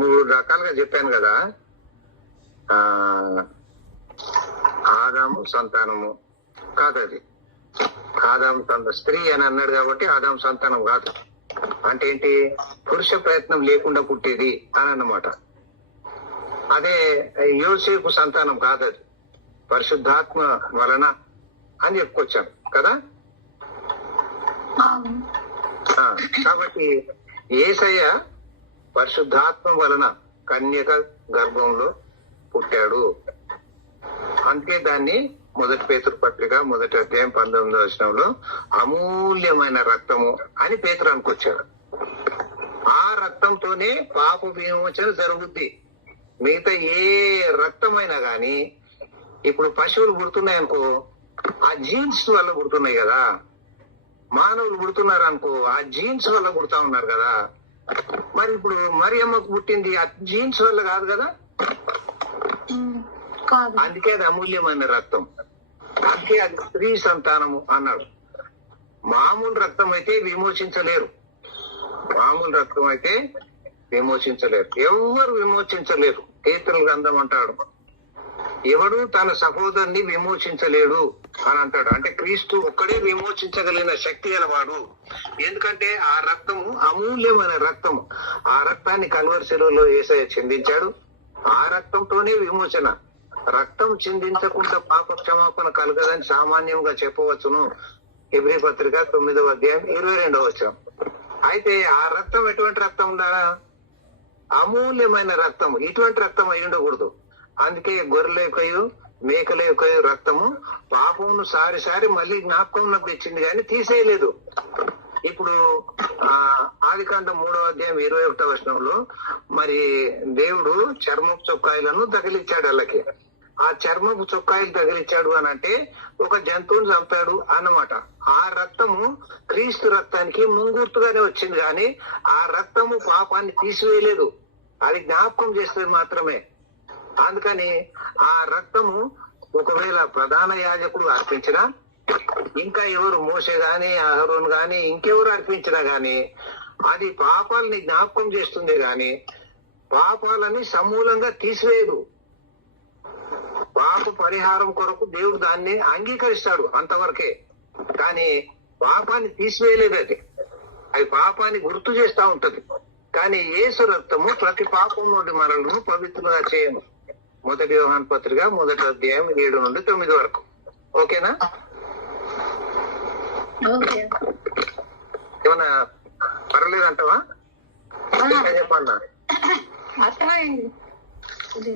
3 రకాలుగా చెప్పాను కదా. ఆదాము సంతానము కాదు, అది ఆదాము సంతానం. స్త్రీ అని అన్నాడు కాబట్టి ఆదాము సంతానం కాదు. అంటే ఏంటి? పురుష ప్రయత్నం లేకుండా పుట్టేది అని అన్నమాట. అదే యోసేపు సంతానం కాదు, అది పరిశుద్ధాత్మ వలన అని చెప్పుకొచ్చాను కదా. కాబట్టి యేసయ్య పరిశుద్ధాత్మ వలన కన్యక గర్భంలో పుట్టాడు. అందుకే దాన్ని 1 పేతురు పత్రిక 1వ అధ్యాయం 19వ వచనంలో అమూల్యమైన రక్తము అని పేతురు అనుకొచ్చాడు. ఆ రక్తంతోనే పాప విమోచన జరుగుద్ది. మిగతా ఏ రక్తమైనా గాని, ఇప్పుడు పశువులు పుడుతున్నాయనుకో, ఆ జీన్స్ వల్ల పుడుతున్నాయి కదా. మానవులు పుడుతున్నారు అనుకో, ఆ జీన్స్ వల్ల పుడతా ఉన్నారు కదా. మరి ఇప్పుడు మరియమ్మకు పుట్టింది ఆ జీన్స్ వల్ల కాదు కదా. అందుకే అది అమూల్యమైన రక్తం. అందుకే అది స్త్రీ సంతానము అన్నాడు. మామూలు రక్తం అయితే విమోచించలేరు, మామూలు రక్తం అయితే విమోచించలేరు, ఎవరు విమోచించలేరు. కీర్తన గ్రంథం అంటాడు, ఎవడు తన సహోదరుని విమోచించలేడు అని అంటాడు. అంటే క్రీస్తు ఒక్కడే విమోచించగలిగిన శక్తి గలవాడు. ఎందుకంటే ఆ రక్తము అమూల్యమైన రక్తము. ఆ రక్తాన్ని కల్వరి శిలువలో యేసయ్య చిందించాడు. ఆ రక్తంతోనే విమోచన. రక్తం చిందించకుండా పాప క్షమాపణ కలగదని సామాన్యంగా చెప్పవచ్చును. హెబ్రీ పత్రిక 9వ అధ్యాయం 22వ వచనం. అయితే ఆ రక్తం ఎటువంటి రక్తం ఉండాలా? అమూల్యమైన రక్తం. ఇటువంటి రక్తం అయి ఉండకూడదు. అందుకే గొర్రెల యొక్కయు మేకల యొక్కయు రక్తము పాపమును సారి మళ్ళీ జ్ఞాపకంలో తెచ్చింది కానీ తీసేయలేదు. ఇప్పుడు ఆదికాండం 3వ అధ్యాయం 21వ వచనంలో మరి దేవుడు చర్మపు చొక్కాయలను తగిలిచ్చాడు వాళ్ళకి. ఆ చర్మపు చొక్కాయలు తగిలిచ్చాడు అని అంటే ఒక జంతువుని చంపాడు అన్నమాట. ఆ రక్తము క్రీస్తు రక్తానికి ముంగుర్తుగానే వచ్చింది కానీ ఆ రక్తము పాపాన్ని తీసివేయలేదు, అది జ్ఞాపకం చేస్తుంది మాత్రమే. అందుకని ఆ రక్తము ఒకవేళ ప్రధాన యాజకుడు అర్పించినా, ఇంకా ఎవరు మోసే గాని అహరోను గాని ఇంకెవరు అర్పించినా గాని అది పాపాలని జ్ఞాపకం చేస్తుంది గాని పాపాలని సమూలంగా తీసివేయదు. పాప పరిహారం కొరకు దేవుడు దాన్ని అంగీకరిస్తాడు అంతవరకే. కానీ పాపాన్ని తీసివేయలేదు. అది పాపాన్ని గుర్తు చేస్తా ఉంటది. కానీ యేసు రక్తము ప్రతి పాపం నుండి మనలను పవిత్రంగా చేయము. 1 యోహాను పత్రిక 1వ అధ్యాయం 7 నుండి 9 వరకు. ఓకేనా? ఏమన్నా పర్లేదంటావా? చెప్పన్నా.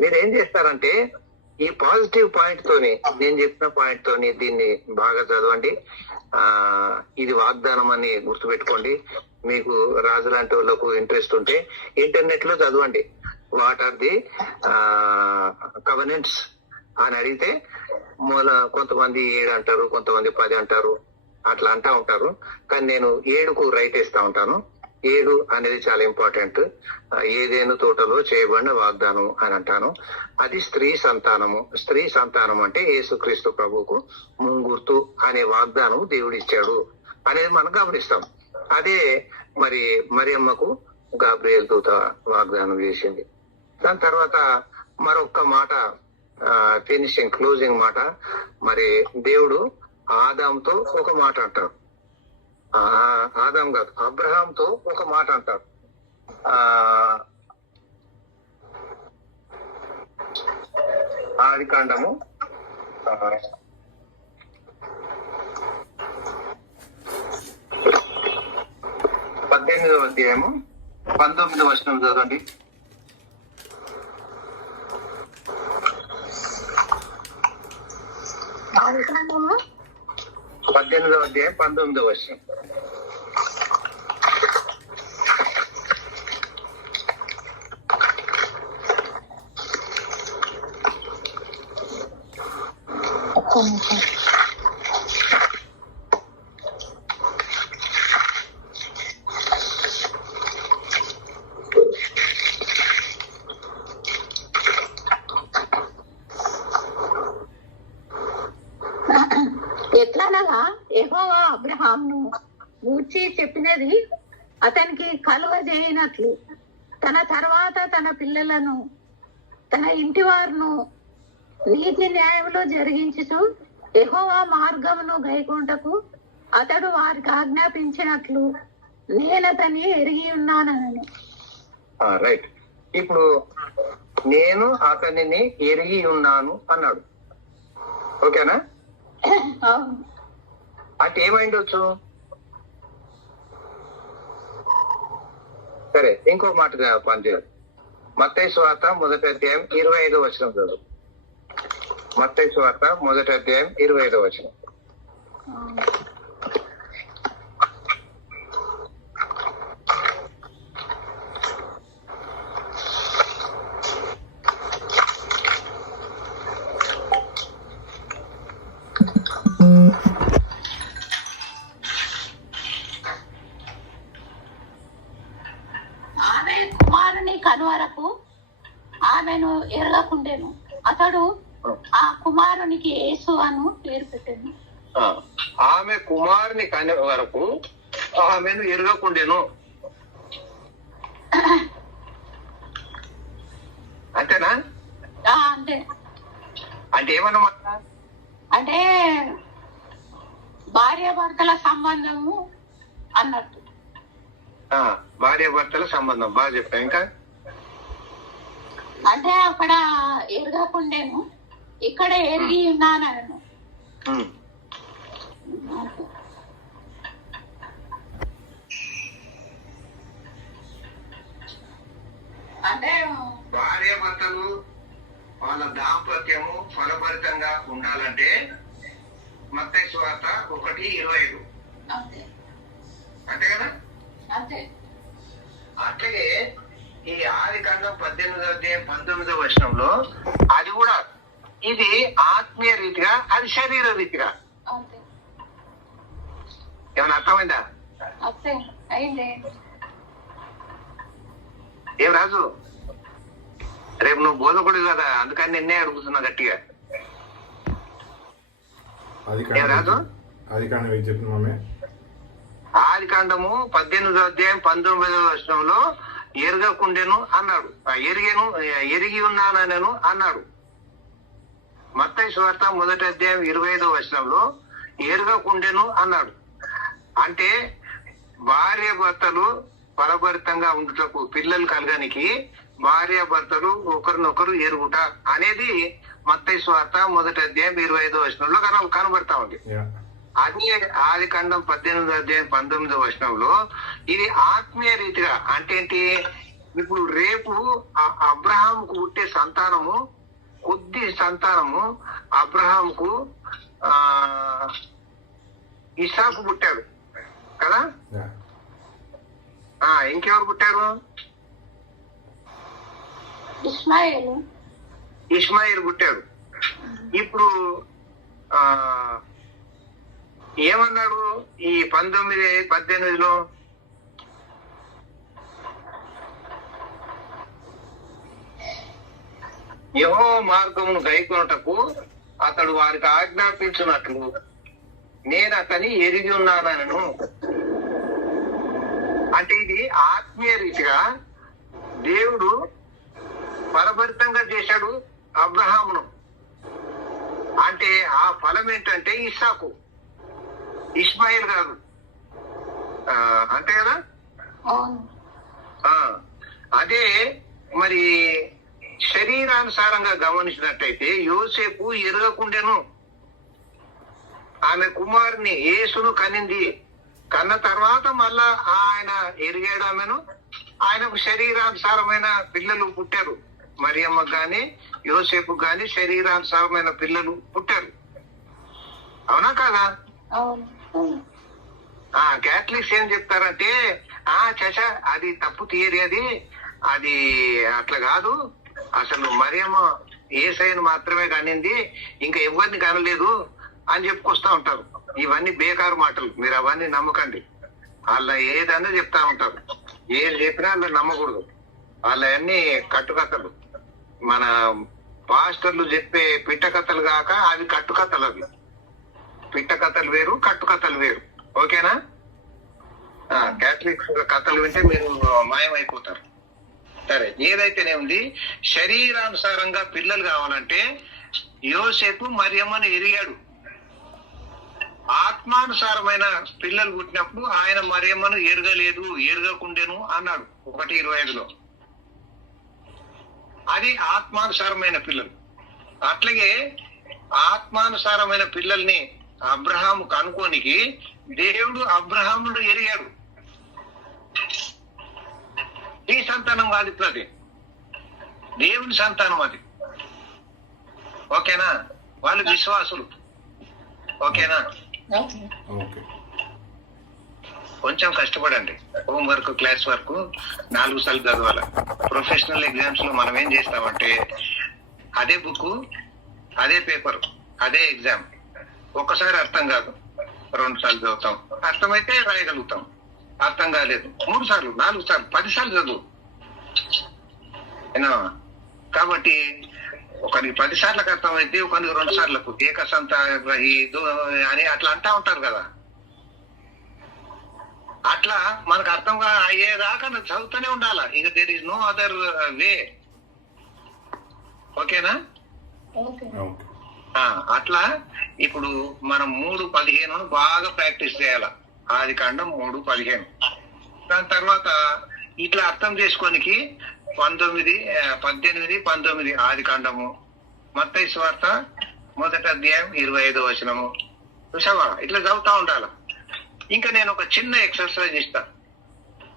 మీరేం చేస్తారంటే ఈ పాజిటివ్ పాయింట్ తోని, నేను చెప్పిన పాయింట్ తోని దీన్ని బాగా చదవండి. ఇది వాగ్దానం అని గుర్తుపెట్టుకోండి. మీకు రాజు లాంటి వాళ్ళకు ఇంట్రెస్ట్ ఉంటే ఇంటర్నెట్ లో చదవండి. వాట్ ఆర్ ది కవెనెంట్స్ అని అడిగితే కొంతమంది 7 అంటారు, కొంతమంది 10 అంటారు, అట్లా అంటా ఉంటారు. కానీ నేను 7కు రైట్ ఇస్తా ఉంటాను. 7 అనేది చాలా ఇంపార్టెంట్. ఏదేను తోటలో చేయబడిన వాగ్దానం అని అంటాను. అది స్త్రీ సంతానము. స్త్రీ సంతానం అంటే యేసుక్రీస్తు ప్రభువుకు ముంగుర్తు అనే వాగ్దానం దేవుడు ఇచ్చాడు అనేది మనం గమనిస్తాం. అదే మరి మరియమ్మకు గాబ్రియల్ దూత వాగ్దానం చేసింది. దాని తర్వాత మరొక్క మాట, ఫినిషింగ్ క్లోజింగ్ మాట, మరి దేవుడు ఆదాంతో ఒక మాట అంటాడు. ఆదాం కాదు, అబ్రహాంతో ఒక మాట అంటాడు. ఆదికాండము 18వ అధ్యాయము 19వ వచనం చదవండి. 18వ అధ్యాయం 19వ వచనం. ఎట్లనగా యెహోవా అబ్రహామును గూర్చి చెప్పినది అతనికి కలుగజేయనట్లు తన తర్వాత తన పిల్లలను తన ఇంటి వారును నీతి న్యాయంలో జరిగించుచు యెహోవా మార్గమును గైకొంటకు అతడు వారికి ఆజ్ఞాపించినట్లు నేను అతన్ని ఎరిగి ఉన్నానని. రైట్. ఇప్పుడు నేను అతనిని ఎరిగి ఉన్నాను అన్నాడు. ఓకేనా? అంటే ఏమైండొచ్చు? సరే, ఇంకో మాట పనిచేయాలి. మత్తయి సువార్త 1వ అధ్యాయం 25వ వచనం చదువు. మత్తయి సువార్త 1వ అధ్యాయం 25వ వచనం. ఆమె కుమారుని కనువరకు ఆమెను ఎరగకుండెను. అతడు ఆ కుమారునికి యేసు అను పేరు పెట్టాను. ఆమె కుమారుని కని వరకు ఆమెను ఎరగకుండెను. అంతేనా? అంతే. అంటే ఏమన్నమాట? అంటే భార్యాభర్తల సంబంధము అన్నట్టు. భార్యాభర్తల సంబంధం. బాగా చెప్పా. ఇంకా అంటే అక్కడ ఎరగకుండేను, ఇక్కడ ఎరిగి ఉన్నాను. అంటే భార్యాభర్తలు వాళ్ళ దాంపత్యము ఫలభరితంగా ఉండాలంటే మత్తయి సువార్త 1:25. అంతే కదా? అంతే. అట్లాగే ఈ ఆదికాండం 18వ అధ్యాయం 19వ వచనంలో అది కూడా ఇది ఆత్మీయ రీతిగా, అది శరీర రీతిగా. ఏమన్నా అర్థమైందా? ఏం రాజు, రేపు నువ్వు బోధకుడు కదా, అందుకని నిన్నే అడుగుతున్నా గట్టిగా. ఏం రాజు? ఆదికాండము 18వ అధ్యాయం 19వ వచనంలో ఎరగకుండెను అన్నాడు. ఎరిగి ఉన్నానను అన్నాడు. మత్తయి సువార్త 1వ అధ్యాయం 25వ వచనంలో ఎరగకుండెను అన్నాడు. అంటే భార్య భర్తలు ఫలభరితంగా ఉండుటకు, పిల్లలు కలగనికి భార్య భర్తలు ఒకరినొకరు ఎరుగుట అనేది మత్తయి సువార్త 1వ అధ్యాయం 25వ వచనంలో కనబడతా ఉంది. అది ఆది కాండం 18వ అధ్యాయం 19వ వచనంలో ఇది ఆత్మీయ రీతిగా అంటే ఏంటి, ఇప్పుడు రేపు అబ్రహాముకు పుట్టే సంతానము, కొద్ది సంతానము అబ్రహాముకు ఇస్సాకు పుట్టాడు కదా, ఇంకెవరు పుట్టారు? ఇస్మాయిల్ పుట్టాడు. ఇప్పుడు ఏమన్నాడు ఈ 19-18లో? యెహోవా మార్గమును గైకొనుటకు అతడు వారికి ఆజ్ఞాపించినట్లు నేను అతని ఎరిగి ఉన్నానను. అంటే ఇది ఆత్మీయ రీతిగా దేవుడు ఫలభరితంగా చేశాడు అబ్రహామును. అంటే ఆ ఫలం ఏంటంటే ఇస్సాకు, ఇస్మాయిల్ కాదు. అంతే కదా. అదే మరి శరీరానుసారంగా గమనించినట్టయితే యోసేపు ఎరగకుండెను. ఆమె కుమారుని యేసును కనింది. కన్న తర్వాత మళ్ళా ఆయన ఎరిగాడు ఆమెను. ఆయనకు శరీరానుసారమైన పిల్లలు పుట్టారు. మరియమ్మకు గాని యోసేపు గాని శరీరానుసారమైన పిల్లలు పుట్టారు. అవునా కాదా? క్యాథలిక్స్ ఏం చెప్తారంటే చచా అది తప్పు థియరీ, అది అట్లా కాదు, అసలు మరియమ్మ యేసయ్యను మాత్రమే కనింది, ఇంకా ఎవరిని కనలేదు అని చెప్పుకొస్తా ఉంటారు. ఇవన్నీ బేకారు మాటలు, మీరు అవన్నీ నమ్మకండి. వాళ్ళ ఏదన్నా చెప్తా ఉంటారు, ఏది చెప్పినా వాళ్ళ నమ్మకూడదు. వాళ్ళన్నీ కట్టుకథలు. మన పాస్టర్లు చెప్పే పిట్టకథలు కాక అవి కట్టుకథలు. అవి పిట్టకథలు వేరు, కట్టుకథలు వేరు. ఓకేనా? క్యాథలిక్స్ కథలు వింటే మీరు మాయమైపోతారు. సరే, ఏదైతేనే ఉంది, శరీరానుసారంగా పిల్లలు కావాలంటే యోసేపు మరియమ్మను ఎరిగాడు. ఆత్మానుసారమైన పిల్లలు పుట్టినప్పుడు ఆయన మరియమ్మను ఎరగలేదు, ఎరగకుండెను అన్నాడు 1:25లో. అది ఆత్మానుసారమైన పిల్లలు. అట్లాగే ఆత్మానుసారమైన పిల్లల్ని అబ్రహాము కనుకోనికి దేవుడు అబ్రహామును ఎరిగాడు. ఈ సంతానం కాదు, ఇప్పుడు అది దేవుని సంతానం. అది ఓకేనా? వాళ్ళు విశ్వాసులు. ఓకేనా? కొంచెం కష్టపడండి. హోంవర్క్, క్లాస్ వర్క్ 4 సార్లు చదవాల. ప్రొఫెషనల్ ఎగ్జామ్స్ లో మనం ఏం చేస్తామంటే అదే బుక్, అదే పేపర్, అదే ఎగ్జామ్. ఒక్కసారి అర్థం కాదు, 2 సార్లు చదువుతాం. అర్థమైతే రాయగలుగుతాం. అర్థం కాలేదు 3 సార్లు, 4 సార్లు, 10 సార్లు చదువు. కాబట్టి ఒకరికి 10 సార్లకు అర్థమైతే ఒకరికి 2 సార్లకు ఏకసంత అని అట్లా అంటా ఉంటారు కదా. అట్లా మనకు అర్థం అయ్యేదాకా చదువుతూనే ఉండాలా. ఇక there is no other way. ఓకేనా? అట్లా ఇప్పుడు మనం 3:15 బాగా ప్రాక్టీస్ చేయాల. ఆది కాండం 3:15. దాని తర్వాత ఇట్లా అర్థం చేసుకోనికి 19, 18, 19 ఆది కాండము, మత్తయి సువార్త 1వ అధ్యాయం 25వ వచనము. చూసావా? ఇట్లా చదువుతా ఉండాల. ఇంకా నేను ఒక చిన్న ఎక్సర్సైజ్ ఇస్తా.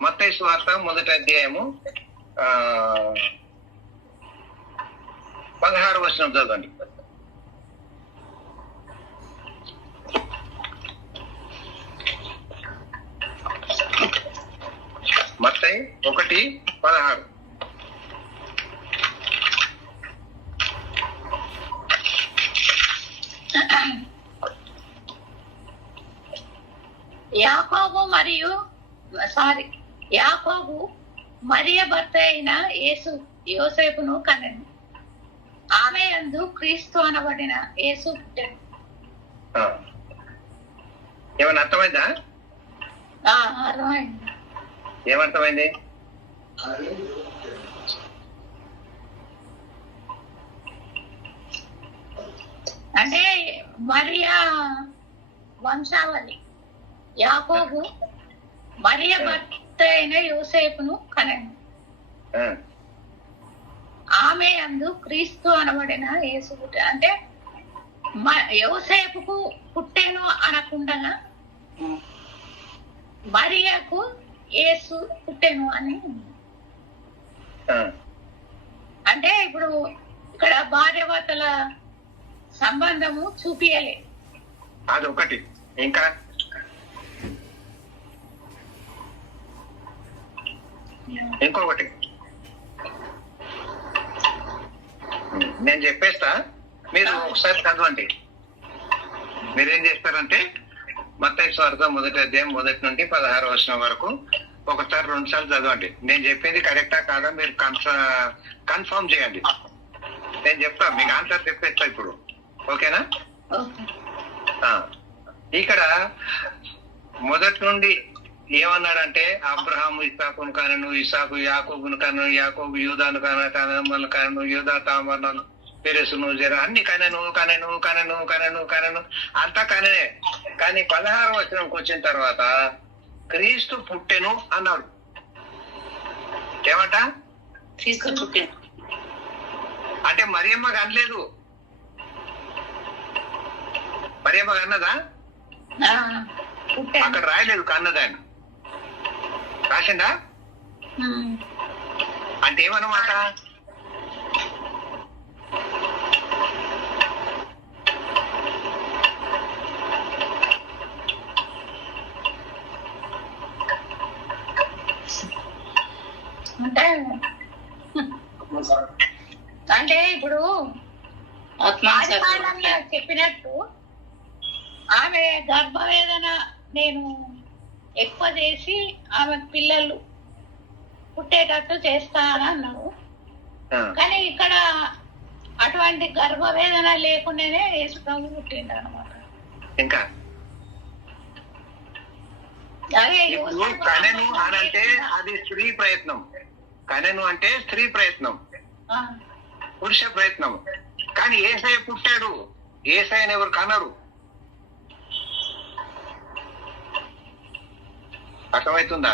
మత్తయి సువార్త 1వ అధ్యాయము 16వ వచనం చదవండి. మత్తయి 1:16. యాకోబు మరియ భర్త అయిన యోసేపును కనెను. ఆమె యందు క్రీస్తు అనబడిన యేసు పుట్టెను. ఏమన్నా అర్థమైందా? అర్థమైంది. ఏమర్థమైంది? అంటే మరియా వంశావళి. యాకోబు మరియ భర్త అయిన యోసేపును కనెను. ఆమె అందు క్రీస్తు అనబడిన యేసు పుట్ట. అంటే యోసేపుకు పుట్టెను అనకుండా మరియకు యేసు పుట్టెను అని. అంటే ఇప్పుడు ఇక్కడ భార్యాభర్తల సంబంధము చూపియలే. అదొకటి. ఇంకా ఇంకొకటి నేను చెప్పేస్తా, మీరు ఒకసారి చదవండి. మీరేం చేస్తారంటే మత్తయి సువార్త 1వ అధ్యాయం 1 నుండి 16వ వచనం వరకు ఒకసారి 2 సార్లు చదవండి. నేను చెప్పింది కరెక్టా కాదా మీరు కన్ఫర్మ్ చేయండి. నేను చెప్తా, మీకు ఆన్సర్ చెప్పేస్తా ఇప్పుడు. ఓకేనా? ఇక్కడ మొదటి నుండి ఏమన్నాడంటే అబ్రహాము ఇస్సాకును కానను, ఇస్సాకు యాకోబును కానను, యాకోబు యూదాను కానను, కానను యూదా తామరను, పెరెసును, జర అన్ని కనెను కనెను కనెను కనెను కనెను అంతా కననే. కానీ 16వ వచనంకి వచ్చిన తర్వాత క్రీస్తు పుట్టెను అన్నాడు. ఏమంట? క్రీస్తు పుట్టెను అంటే మరియమ్మ కనలేదు. మరియమ్మ కన్నదా? అక్కడ రాయలేదు కన్నది. ఆయన రాసిందా? అంటే ఏమన్నమాట? అంటే ఇప్పుడు చెప్పినట్టు ఆమె గర్భవేదన నేను ఎక్కువ చేసి ఆమె పిల్లలు పుట్టేటట్టు చేస్తానని అన్నాడు. కానీ ఇక్కడ అటువంటి గర్భవేదన లేకుండానే యేసు ప్రభు పుట్టిండు అనమాట. ఇంకా కనెను అనంటే అది స్త్రీ ప్రయత్నం. కనెను అంటే స్త్రీ ప్రయత్నం, పురుష ప్రయత్నం. కానీ యేసయ్య పుట్టాడు. యేసయ్యని ఎవరు కనరు. అర్థమవుతుందా?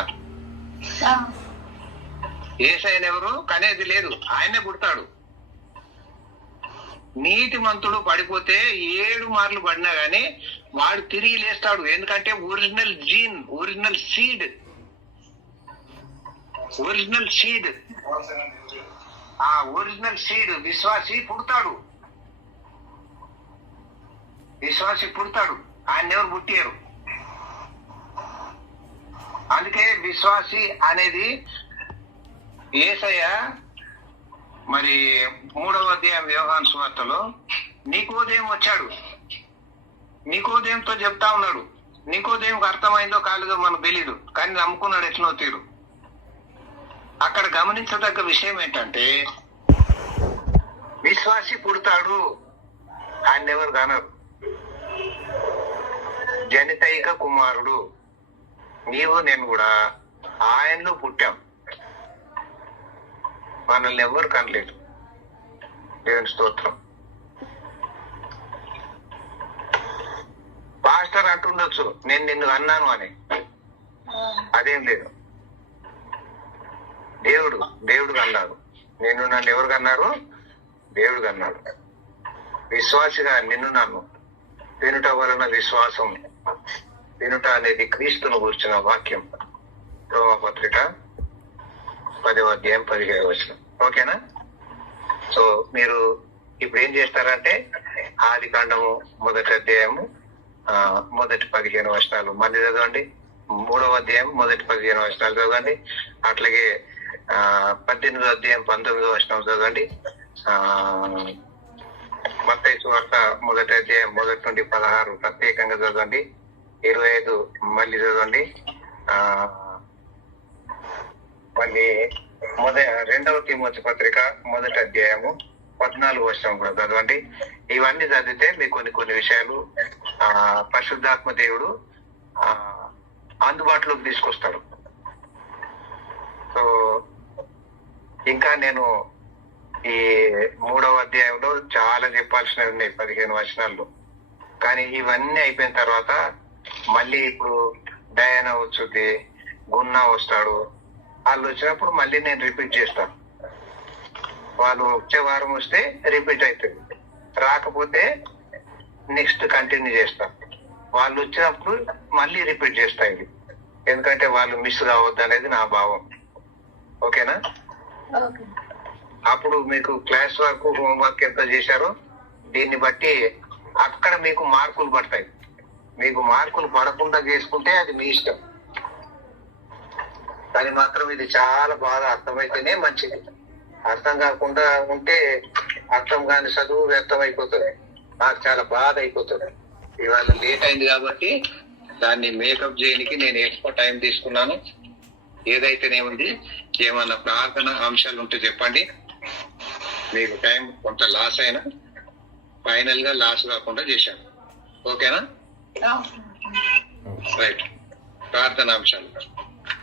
యేసయ్యని ఎవరు కనేది లేదు, ఆయనే పుడతాడు. నీతి మంతుడు పడిపోతే 7 మార్లు పడినా గానీ వాడు తిరిగి లేస్తాడు. ఎందుకంటే original gene, original seed, original seed, ఆ ఒరిజినల్ సీడ్ విశ్వాసి పుడతాడు. విశ్వాసి పుడతాడు, ఆయన ఎవరు పుట్టారు. అందుకే విశ్వాసి అనేది యేసయ్య మరి 3వ అధ్యాయం యోహాను సువార్తలో నికోదేము వచ్చాడు. నికోదేముతో చెప్తా ఉన్నాడు. నికోదేముకు అర్థమైందో కాలేదో మనకు తెలీదు, కానీ నమ్ముకున్నాడు ఎట్లనో తీరు. అక్కడ గమనించదగ్గ విషయం ఏంటంటే విశ్వాసి పుడతాడు, ఆయన ఎవరు కానరు. జనితైక కుమారుడు నీవు నేను కూడా ఆయనలో పుట్టాం. మనల్ని ఎవరు కనలేదు. దేవుని స్తోత్రం. పాస్టర్ అంటుండొచ్చు నేను నిన్ను అన్నాను అని, అదేం లేదు. దేవుడు అన్నారు. నిన్ను నన్ను ఎవరు కన్నారు? దేవుడు అన్నాడు. విశ్వాసిగా నిన్ను నన్ను వినుట వలన విశ్వాసం, వినుట అనేది క్రీస్తును గురించిన వాక్యం. రోమపత్రిక 10వ అధ్యాయం 17వ వచనం. ఓకేనా? సో మీరు ఇప్పుడు ఏం చేస్తారంటే ఆది కాండము 1వ అధ్యాయము 1 15 వచనాలు మళ్ళీ చదవండి. 3వ అధ్యాయం 1 15 వచనాలు చదవండి. అట్లాగే 18వ అధ్యాయం 19వ వచనం చదవండి. మత్తయి సువార్త 1వ అధ్యాయం 1 నుండి 16 ప్రత్యేకంగా చదవండి. 25 మళ్ళీ చదవండి. మళ్ళీ 2వ తిమోతి పత్రిక 1వ అధ్యాయము 14వ వచనం కూడా చదవండి. ఇవన్నీ చదివితే మీకు కొన్ని విషయాలు పరిశుద్ధాత్మ దేవుడు అందుబాటులోకి తీసుకొస్తాడు. సో ఇంకా నేను ఈ 3వ అధ్యాయంలో చాలా చెప్పాల్సినవి ఉన్నాయి 15 వచనాల్లో. కానీ ఇవన్నీ అయిపోయిన తర్వాత మళ్ళీ ఇప్పుడు డయానా వచ్చుద్ది, గున్నా వస్తాడు. వాళ్ళు వచ్చినప్పుడు మళ్ళీ నేను రిపీట్ చేస్తాను. వాళ్ళు వచ్చే వారం వస్తే రిపీట్ అవుతుంది, రాకపోతే నెక్స్ట్ కంటిన్యూ చేస్తాను. వాళ్ళు వచ్చినప్పుడు మళ్ళీ రిపీట్ చేస్తా ఇది, ఎందుకంటే వాళ్ళు మిస్ కావద్దు అనేది నా భావం. ఓకేనా? ఓకే. అప్పుడు మీకు క్లాస్ వర్క్, హోంవర్క్ ఎంత చేశారో దీన్ని బట్టి అక్కడ మీకు మార్కులు పడతాయి. మీకు మార్కులు పడకుండా చేసుకుంటే అది మీ ఇష్టం, కానీ మాత్రం ఇది చాలా బాగా అర్థమైతేనే మంచిది. అర్థం కాకుండా ఉంటే అర్థం కాని చదువు వ్యర్థం అయిపోతుంది. నాకు చాలా బాధ అయిపోతుంది. ఇవాళ లేట్ అయింది కాబట్టి దాన్ని మేకప్ చేయడానికి నేను ఎక్కువ టైం తీసుకున్నాను. ఏదైతేనేముంది, ఏమన్నా ప్రార్థన అంశాలు ఉంటే చెప్పండి. మీకు టైం కొంత లాస్ అయినా ఫైనల్ గా లాస్ కాకుండా చేశాను. ఓకేనా? రైట్. ప్రార్థన అంశాలు